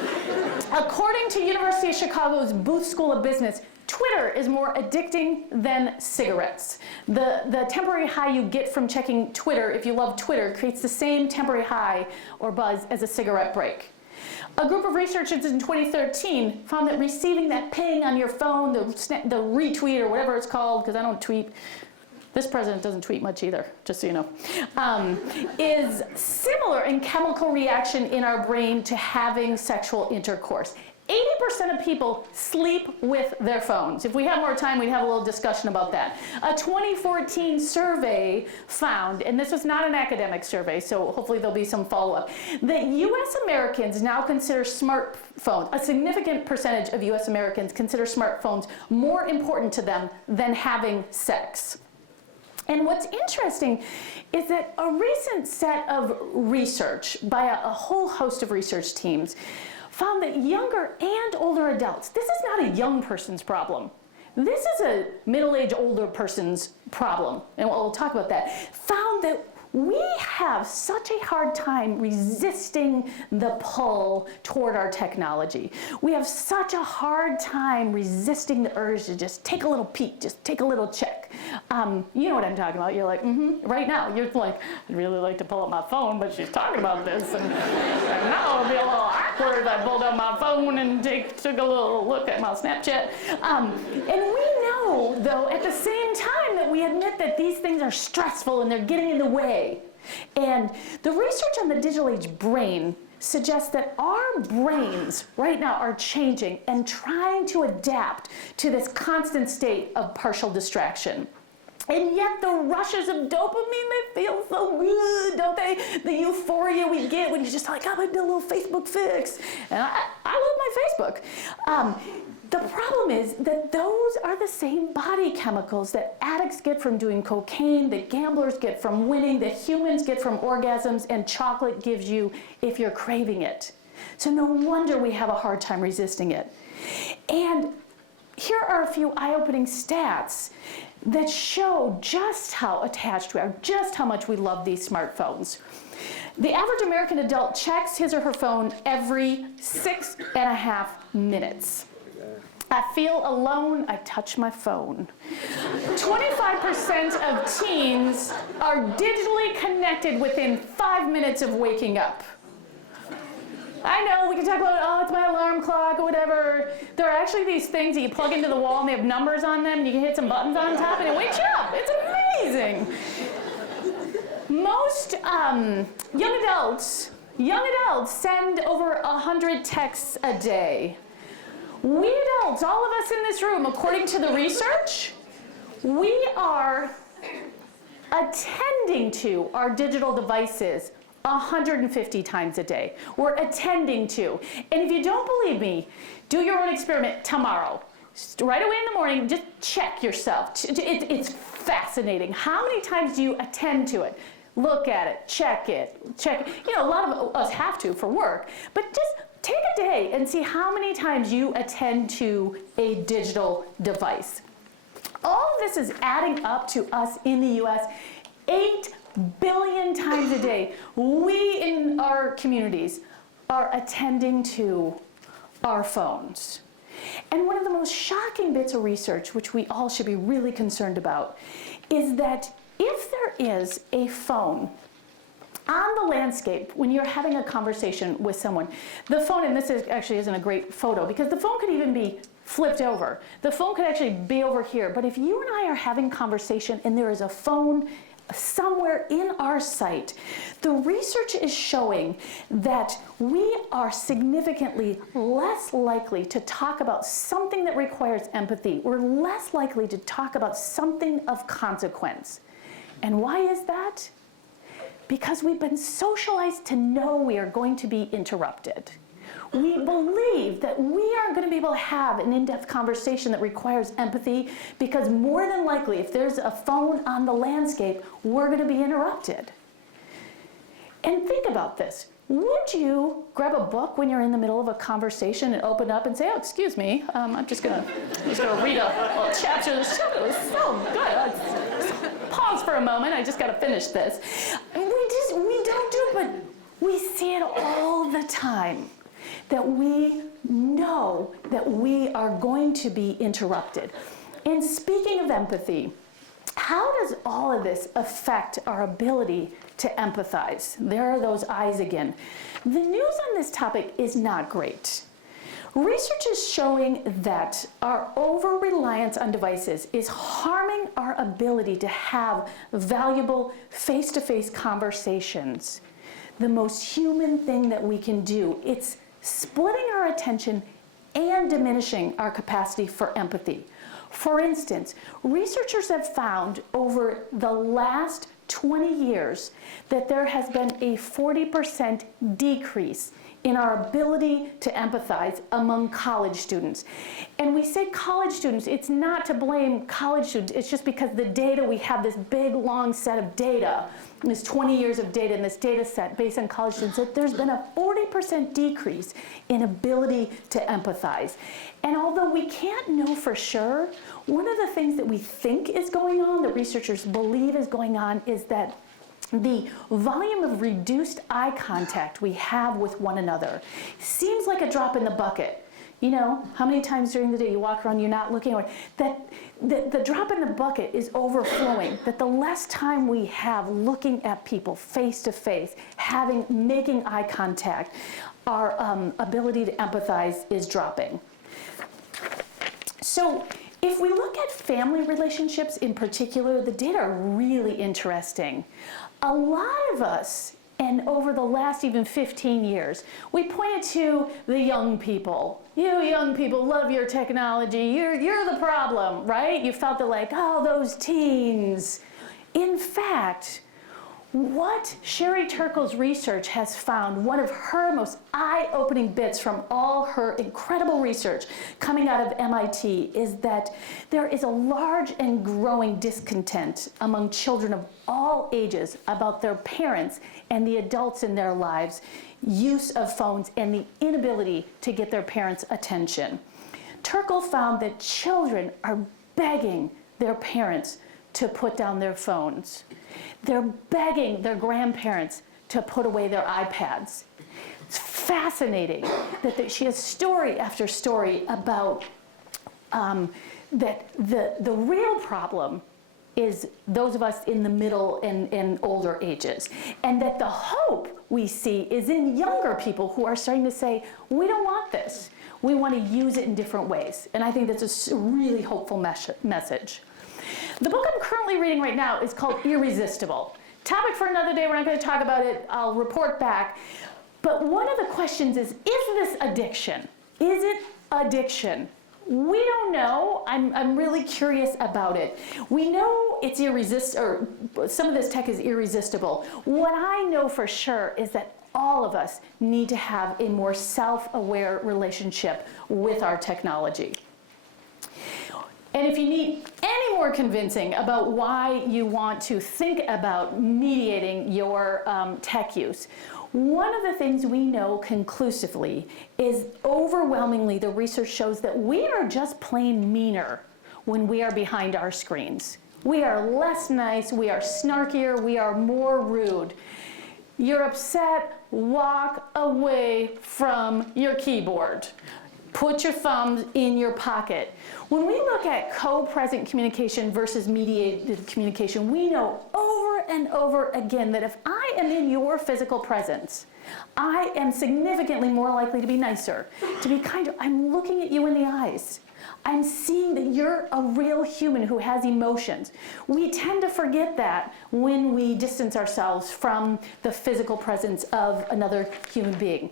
According to University of Chicago's Booth School of Business, Twitter is more addicting than cigarettes. The temporary high you get from checking Twitter, if you love Twitter, creates the same temporary high or buzz as a cigarette break. A group of researchers in 2013 found that receiving that ping on your phone, the retweet or whatever it's called, because I don't tweet, this president doesn't tweet much either, just so you know, is similar in chemical reaction in our brain to having sexual intercourse. 80% of people sleep with their phones. If we had more time, we'd have a little discussion about that. A 2014 survey found, and this was not an academic survey, so hopefully there'll be some follow-up, that US Americans now consider smartphones, a significant percentage of US Americans consider smartphones more important to them than having sex. And what's interesting is that a recent set of research by a whole host of research teams found that younger and older adults, this is not a young person's problem. This is a middle-aged older person's problem, and we'll talk about that, found that we have such a hard time resisting the pull toward our technology. We have such a hard time resisting the urge to just take a little peek, just take a little check. You know what I'm talking about. You're like, right now, you're like, I'd really like to pull up my phone, but she's talking about this, and now it'll be a little awkward if I pulled out my phone and took a little look at my Snapchat. And we know, though, at the same time that we admit that these things are stressful and they're getting in the way. And the research on the digital age brain suggests that our brains right now are changing and trying to adapt to this constant state of partial distraction. And yet the rushes of dopamine, they feel so good, don't they? The euphoria we get when you're just like, I'm gonna do a little Facebook fix. And I love my Facebook. The problem is that those are the same body chemicals that addicts get from doing cocaine, that gamblers get from winning, that humans get from orgasms, and chocolate gives you if you're craving it. So no wonder we have a hard time resisting it. And here are a few eye-opening stats that show just how attached we are, just how much we love these smartphones. The average American adult checks his or her phone every 6.5 minutes. I feel alone, I touch my phone. 25% of teens are digitally connected within 5 minutes of waking up. I know, we can talk about, oh, it's my alarm clock or whatever. There are actually these things that you plug into the wall and they have numbers on them and you can hit some buttons on top and it wakes you up. It's amazing. Most young adults send over 100 texts a day. We adults, all of us in this room, according to the research, we are attending to our digital devices 150 times a day. We're attending to. And if you don't believe me, do your own experiment tomorrow. Right away in the morning, just check yourself. It's fascinating. How many times do you attend to it? Look at it, check it. You know, a lot of us have to for work, but just take a day and see how many times you attend to a digital device. All of this is adding up to us in the US 8 billion times a day. We in our communities are attending to our phones. And one of the most shocking bits of research, which we all should be really concerned about, is that if there is a phone on the landscape when you're having a conversation with someone, the phone, and this actually isn't a great photo because the phone could even be flipped over. The phone could actually be over here. But if you and I are having conversation and there is a phone somewhere in our sight, the research is showing that we are significantly less likely to talk about something that requires empathy. We're less likely to talk about something of consequence. And why is that? Because we've been socialized to know we are going to be interrupted. We believe that we aren't going to be able to have an in-depth conversation that requires empathy because more than likely, if there's a phone on the landscape, we're going to be interrupted. And think about this. Would you grab a book when you're in the middle of a conversation and open up and say, oh, excuse me, I'm just going to read a little chapter. It was so good. Pause for a moment. I just got to finish this. We don't do it, but we see it all the time. That we know that we are going to be interrupted. And speaking of empathy, how does all of this affect our ability to empathize? There are those eyes again. The news on this topic is not great. Research is showing that our over-reliance on devices is harming our ability to have valuable face-to-face conversations. The most human thing that we can do, it's splitting our attention and diminishing our capacity for empathy. For instance, researchers have found over the last 20 years that there has been a 40% decrease in our ability to empathize among college students. And we say college students, it's not to blame college students, it's just because the data, we have this big long set of data, this 20 years of data in this data set based on college students, that there's been a 40% decrease in ability to empathize. And although we can't know for sure, one of the things that we think is going on, that researchers believe is going on, is that the volume of reduced eye contact we have with one another seems like a drop in the bucket. You know, how many times during the day you walk around, you're not looking away. That the drop in the bucket is overflowing. That the less time we have looking at people face to face, making eye contact, our ability to empathize is dropping. So if we look at family relationships in particular, the data are really interesting. A lot of us, and over the last even 15 years, we pointed to the young people. You young people love your technology. You're the problem, right? You felt that like, oh, those teens. In fact, what Sherry Turkle's research has found, one of her most eye-opening bits from all her incredible research coming out of MIT, is that there is a large and growing discontent among children of all ages about their parents and the adults in their lives' use of phones and the inability to get their parents' attention. Turkle found that children are begging their parents to put down their phones. They're begging their grandparents to put away their iPads. It's fascinating that she has story after story about that the real problem is those of us in the middle and older ages. And that the hope we see is in younger people who are starting to say, we don't want this. We want to use it in different ways. And I think that's a really hopeful message. The book I'm currently reading right now is called Irresistible. Topic for another day, we're not going to talk about it, I'll report back. But one of the questions is this addiction? Is it addiction? We don't know. I'm really curious about it. We know it's irresistible, or some of this tech is irresistible. What I know for sure is that all of us need to have a more self-aware relationship with our technology. And if you need any more convincing about why you want to think about mediating your tech use, one of the things we know conclusively is overwhelmingly the research shows that we are just plain meaner when we are behind our screens. We are less nice, we are snarkier, we are more rude. You're upset, walk away from your keyboard. Put your thumbs in your pocket. When we look at co-present communication versus mediated communication, we know over and over again that if I am in your physical presence, I am significantly more likely to be nicer, to be kinder. I'm looking at you in the eyes. I'm seeing that you're a real human who has emotions. We tend to forget that when we distance ourselves from the physical presence of another human being.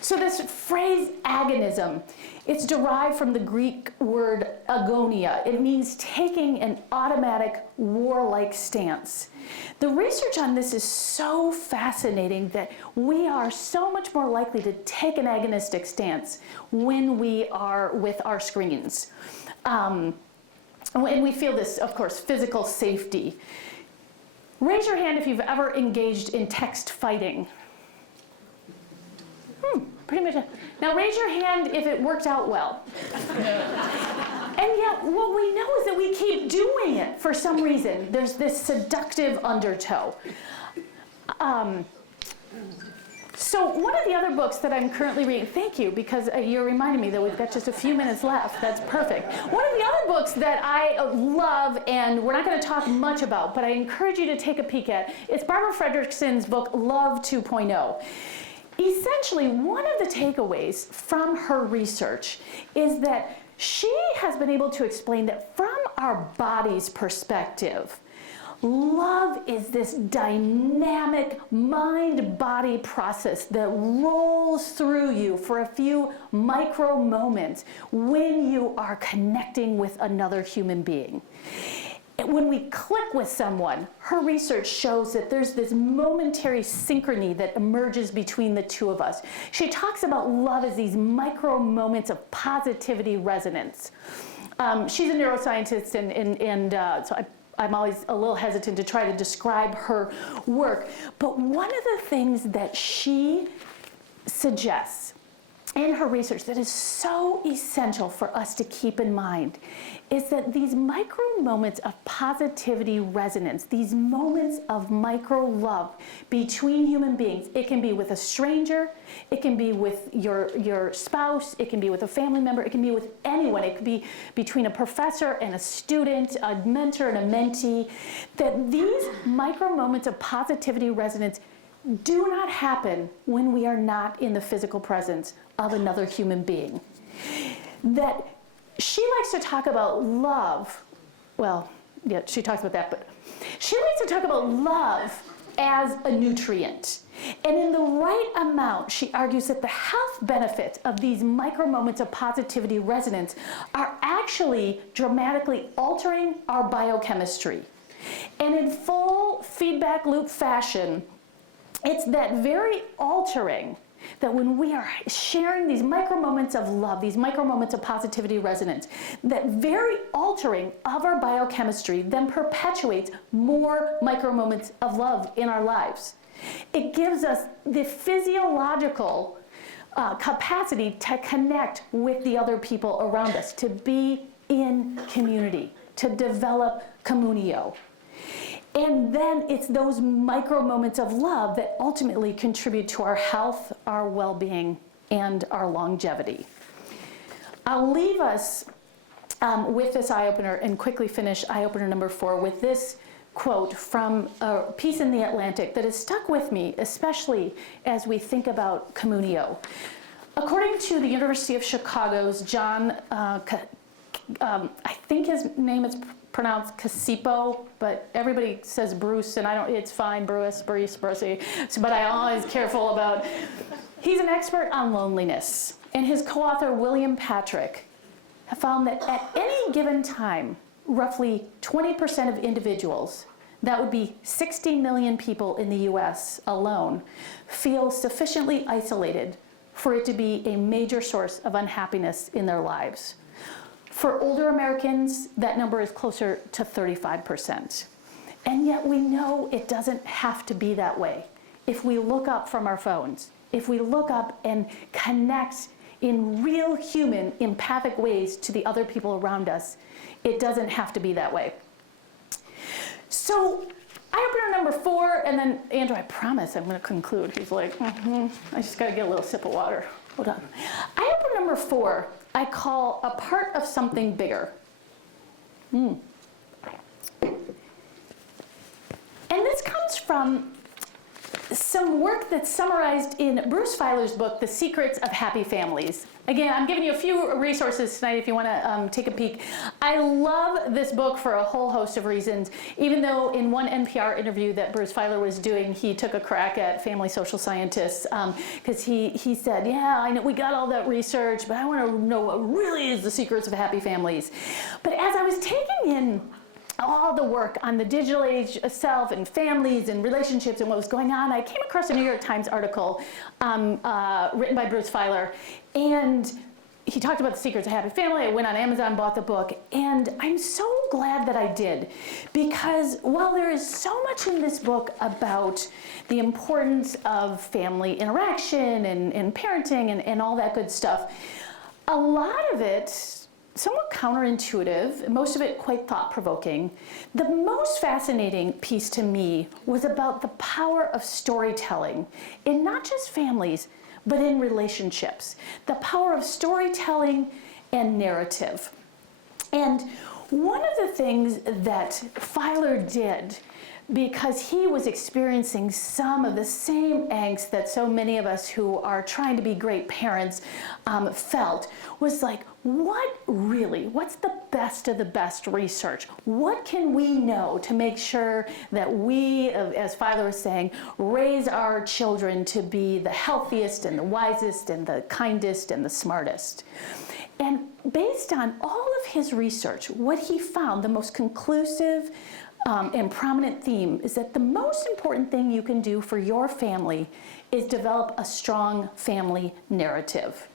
So this phrase agonism, it's derived from the Greek word agonia. It means taking an automatic warlike stance. The research on this is so fascinating that we are so much more likely to take an agonistic stance when we are with our screens. And we feel this, of course, physical safety. Raise your hand if you've ever engaged in text fighting. Pretty much. Now raise your hand if it worked out well. And yet what we know is that we keep doing it for some reason. There's this seductive undertow. So one of the other books that I'm currently reading, thank you, because you're reminding me that we've got just a few minutes left. That's perfect. One of the other books that I love, and we're not going to talk much about, but I encourage you to take a peek at, is Barbara Fredrickson's book, Love 2.0. Essentially, one of the takeaways from her research is that she has been able to explain that from our body's perspective, love is this dynamic mind-body process that rolls through you for a few micro moments when you are connecting with another human being. When we click with someone, her research shows that there's this momentary synchrony that emerges between the two of us. She talks about love as these micro moments of positivity resonance. She's a neuroscientist, and so I'm always a little hesitant to try to describe her work. But one of the things that she suggests in her research that is so essential for us to keep in mind is that these micro moments of positivity resonance, these moments of micro love between human beings, it can be with a stranger, it can be with your spouse, it can be with a family member, it can be with anyone, it could be between a professor and a student, a mentor and a mentee, that these micro moments of positivity resonance do not happen when we are not in the physical presence of another human being. That she likes to talk about love, well, yeah, she talks about that, but she likes to talk about love as a nutrient. And in the right amount, she argues that the health benefits of these micro moments of positivity resonance are actually dramatically altering our biochemistry. And in full feedback loop fashion, it's that very altering that when we are sharing these micro moments of love, these micro moments of positivity resonance, that very altering of our biochemistry then perpetuates more micro moments of love in our lives. It gives us the physiological capacity to connect with the other people around us, to be in community, to develop communio. And then it's those micro moments of love that ultimately contribute to our health, our well-being, and our longevity. I'll leave us with this eye-opener and quickly finish eye-opener number 4 with this quote from a piece in The Atlantic that has stuck with me, especially as we think about communio. According to the University of Chicago's John, I think his name is pronounced Casipo, but everybody says Bruce, and it's fine, Bruess, Brucey, but I'm always careful about. He's an expert on loneliness, and his co-author, William Patrick, have found that at any given time, roughly 20% of individuals, that would be 60 million people in the US alone, feel sufficiently isolated for it to be a major source of unhappiness in their lives. For older Americans, that number is closer to 35%. And yet we know it doesn't have to be that way. If we look up from our phones, if we look up and connect in real human, empathic ways to the other people around us, it doesn't have to be that way. So, eye-opener number 4, and then, Andrew, I promise I'm going to conclude. He's like, I just got to get a little sip of water. Hold on. Eye-opener number 4, I call a part of something bigger. And this comes from some work that's summarized in Bruce Feiler's book, The Secrets of Happy Families. Again, I'm giving you a few resources tonight if you want to take a peek. I love this book for a whole host of reasons, even though in one NPR interview that Bruce Feiler was doing, he took a crack at family social scientists, because he said, yeah, I know we got all that research, but I want to know what really is the secrets of happy families. But as I was taking in all the work on the digital age self and families and relationships and what was going on, I came across a New York Times article written by Bruce Feiler, and he talked about the secrets of happy family. I went on Amazon, bought the book, and I'm so glad that I did, because while there is so much in this book about the importance of family interaction and parenting and all that good stuff, a lot of it somewhat counterintuitive, most of it quite thought-provoking. The most fascinating piece to me was about the power of storytelling in not just families, but in relationships. The power of storytelling and narrative. And one of the things that Feiler did, because he was experiencing some of the same angst that so many of us who are trying to be great parents felt, was like, what's the best of the best research? What can we know to make sure that we, as Feiler was saying, raise our children to be the healthiest and the wisest and the kindest and the smartest? And based on all of his research, what he found, the most conclusive and prominent theme, is that the most important thing you can do for your family is develop a strong family narrative.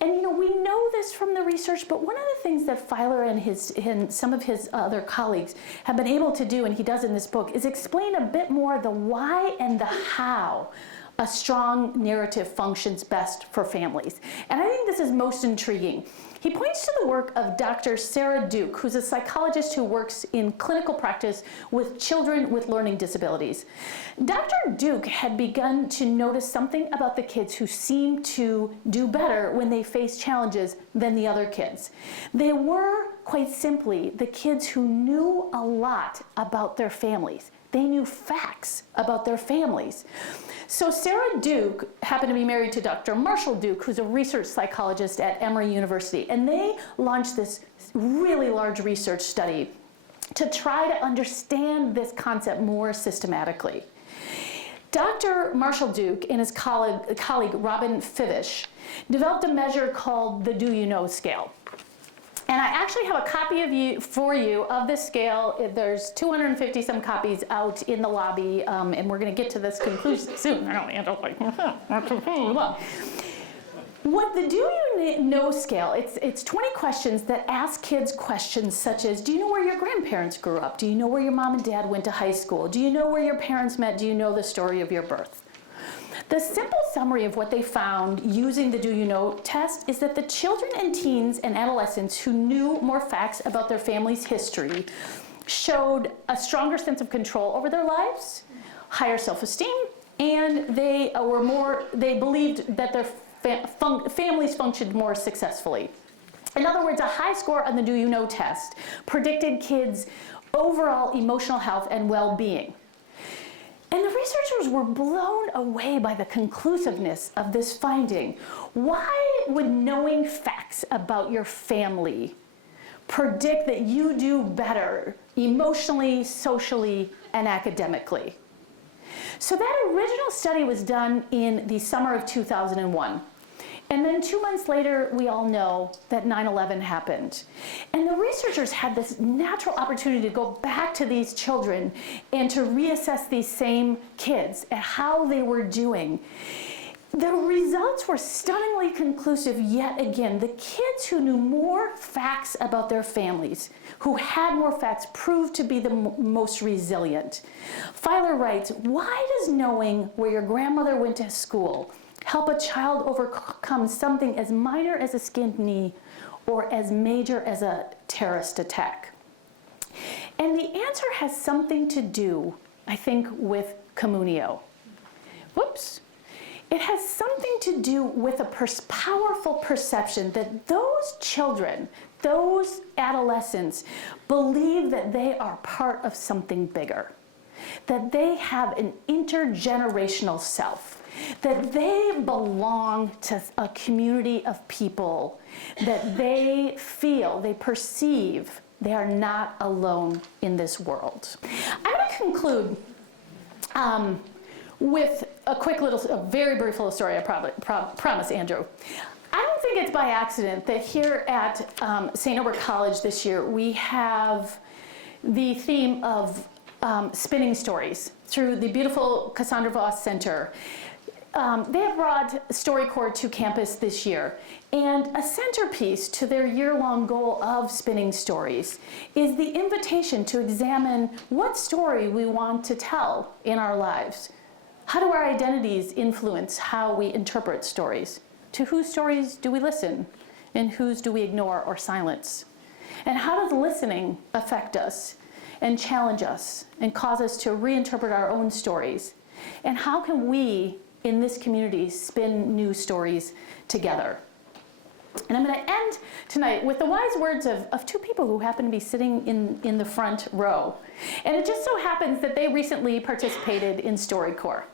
And we know this from the research, but one of the things that Feiler and some of his other colleagues have been able to do, and he does in this book, is explain a bit more the why and the how a strong narrative functions best for families. And I think this is most intriguing. He points to the work of Dr. Sarah Duke, who's a psychologist who works in clinical practice with children with learning disabilities. Dr. Duke had begun to notice something about the kids who seemed to do better when they faced challenges than the other kids. They were, quite simply, the kids who knew a lot about their families. They knew facts about their families. So Sarah Duke happened to be married to Dr. Marshall Duke, who's a research psychologist at Emory University, and they launched this really large research study to try to understand this concept more systematically. Dr. Marshall Duke and his colleague Robin Fivish developed a measure called the Do You Know scale. And I actually have a copy for you of this scale. There's 250 some copies out in the lobby, and we're going to get to this conclusion soon. I know Andrew's like, what the Do You Know scale, it's 20 questions that ask kids questions such as, do you know where your grandparents grew up? Do you know where your mom and dad went to high school? Do you know where your parents met? Do you know the story of your birth? The simple summary of what they found using the Do You Know test is that the children and teens and adolescents who knew more facts about their family's history showed a stronger sense of control over their lives, higher self-esteem, and they believed that their families functioned more successfully. In other words, a high score on the Do You Know test predicted kids' overall emotional health and well-being. And the researchers were blown away by the conclusiveness of this finding. Why would knowing facts about your family predict that you do better emotionally, socially, and academically? So that original study was done in the summer of 2001. And then 2 months later, we all know that 9/11 happened. And the researchers had this natural opportunity to go back to these children and to reassess these same kids and how they were doing. The results were stunningly conclusive yet again. The kids who knew more facts about their families, who had more facts, proved to be the most resilient. Filer writes, why does knowing where your grandmother went to school help a child overcome something as minor as a skinned knee or as major as a terrorist attack? And the answer has something to do, I think, with Communio. Whoops. It has something to do with a powerful perception that those children, those adolescents, believe that they are part of something bigger, that they have an intergenerational self, that they belong to a community of people, that they feel, they perceive they are not alone in this world. I'm going to conclude with a very brief little story, I promise, Andrew. I don't think it's by accident that here at St. Norbert College this year we have the theme of spinning stories through the beautiful Cassandra Voss Center. They have brought StoryCorps to campus this year, and a centerpiece to their year-long goal of spinning stories is the invitation to examine what story we want to tell in our lives. How do our identities influence how we interpret stories? To whose stories do we listen, and whose do we ignore or silence? And how does listening affect us and challenge us and cause us to reinterpret our own stories? And how can we in this community spin new stories together? And I'm going to end tonight with the wise words of two people who happen to be sitting in the front row. And it just so happens that they recently participated in StoryCorps.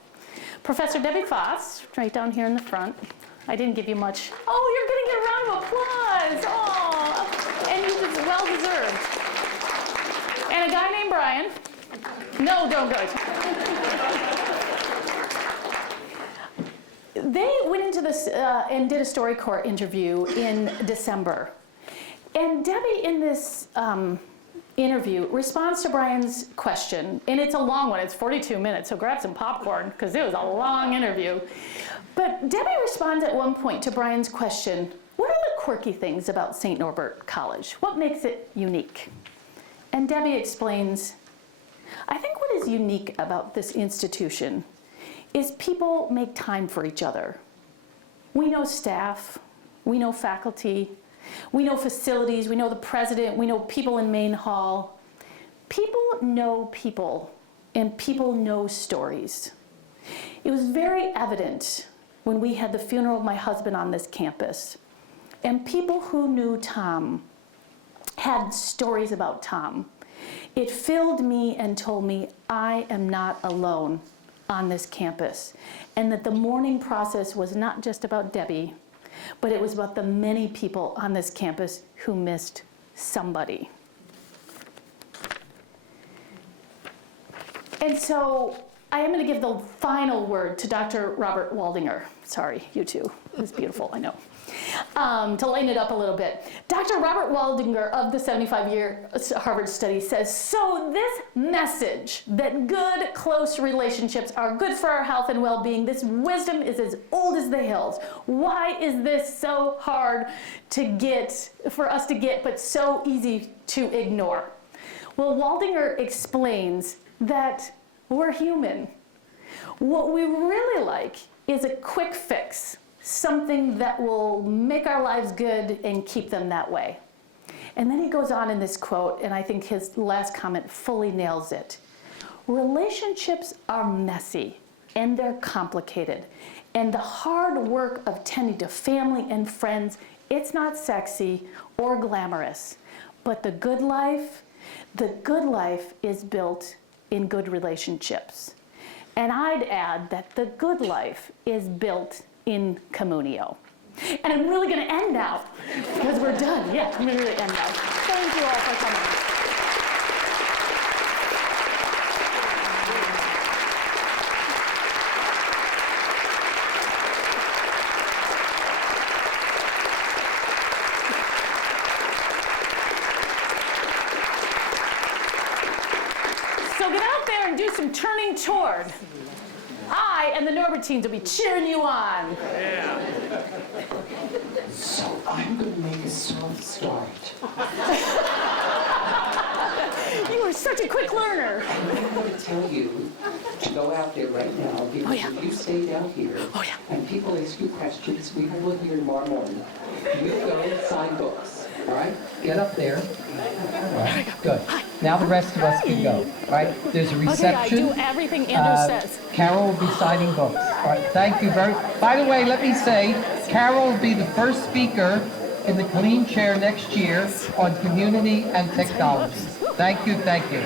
Professor Debbie Foss, right down here in the front. I didn't give you much. Oh, you're getting a round of applause. Oh, and it's well deserved. And a guy named Brian. No, don't go. They went into this and did a StoryCorps interview in December. And Debbie, in this interview, responds to Brian's question. And it's a long one. It's 42 minutes, so grab some popcorn, because it was a long interview. But Debbie responds at one point to Brian's question, what are the quirky things about St. Norbert College? What makes it unique? And Debbie explains, I think what is unique about this institution is people make time for each other. We know staff, we know faculty, we know facilities, we know the president, we know people in Main Hall. People know people, and people know stories. It was very evident when we had the funeral of my husband on this campus, and people who knew Tom had stories about Tom. It filled me and told me I am not alone on this campus, and that the mourning process was not just about Debbie, but it was about the many people on this campus who missed somebody. And so I am going to give the final word to Dr. Robert Waldinger. Sorry, you too. It was beautiful, I know. To lighten it up a little bit. Dr. Robert Waldinger of the 75-year Harvard study says, so this message that good, close relationships are good for our health and well-being, this wisdom is as old as the hills. Why is this so hard to get, for us to get, but so easy to ignore? Well, Waldinger explains that we're human. What we really like is a quick fix, something that will make our lives good and keep them that way. And then he goes on in this quote, and I think his last comment fully nails it. Relationships are messy and they're complicated. And the hard work of tending to family and friends, it's not sexy or glamorous. But the good life is built in good relationships. And I'd add that the good life is built in Communio. And I'm really going to end now, because we're done. Yeah, I'm going to really end now. Thank you all for coming. So get out there and do some turning toward. I and the Norbert teams will be cheering you on. So I'm going to make a soft start. You are such a quick learner. And I'm going to tell you to go out there right now, because if you stayed out here and people ask you questions, we will here tomorrow morning. You go sign books, all right? Get up there. All right, good. Now the rest of us can go, all right? There's a reception. Okay, I do everything Andrew says. Carol will be signing books. All right, thank you very much. By the way, let me say, Carol will be the first speaker in the Clean Chair next year on community and technology. Thank you, thank you.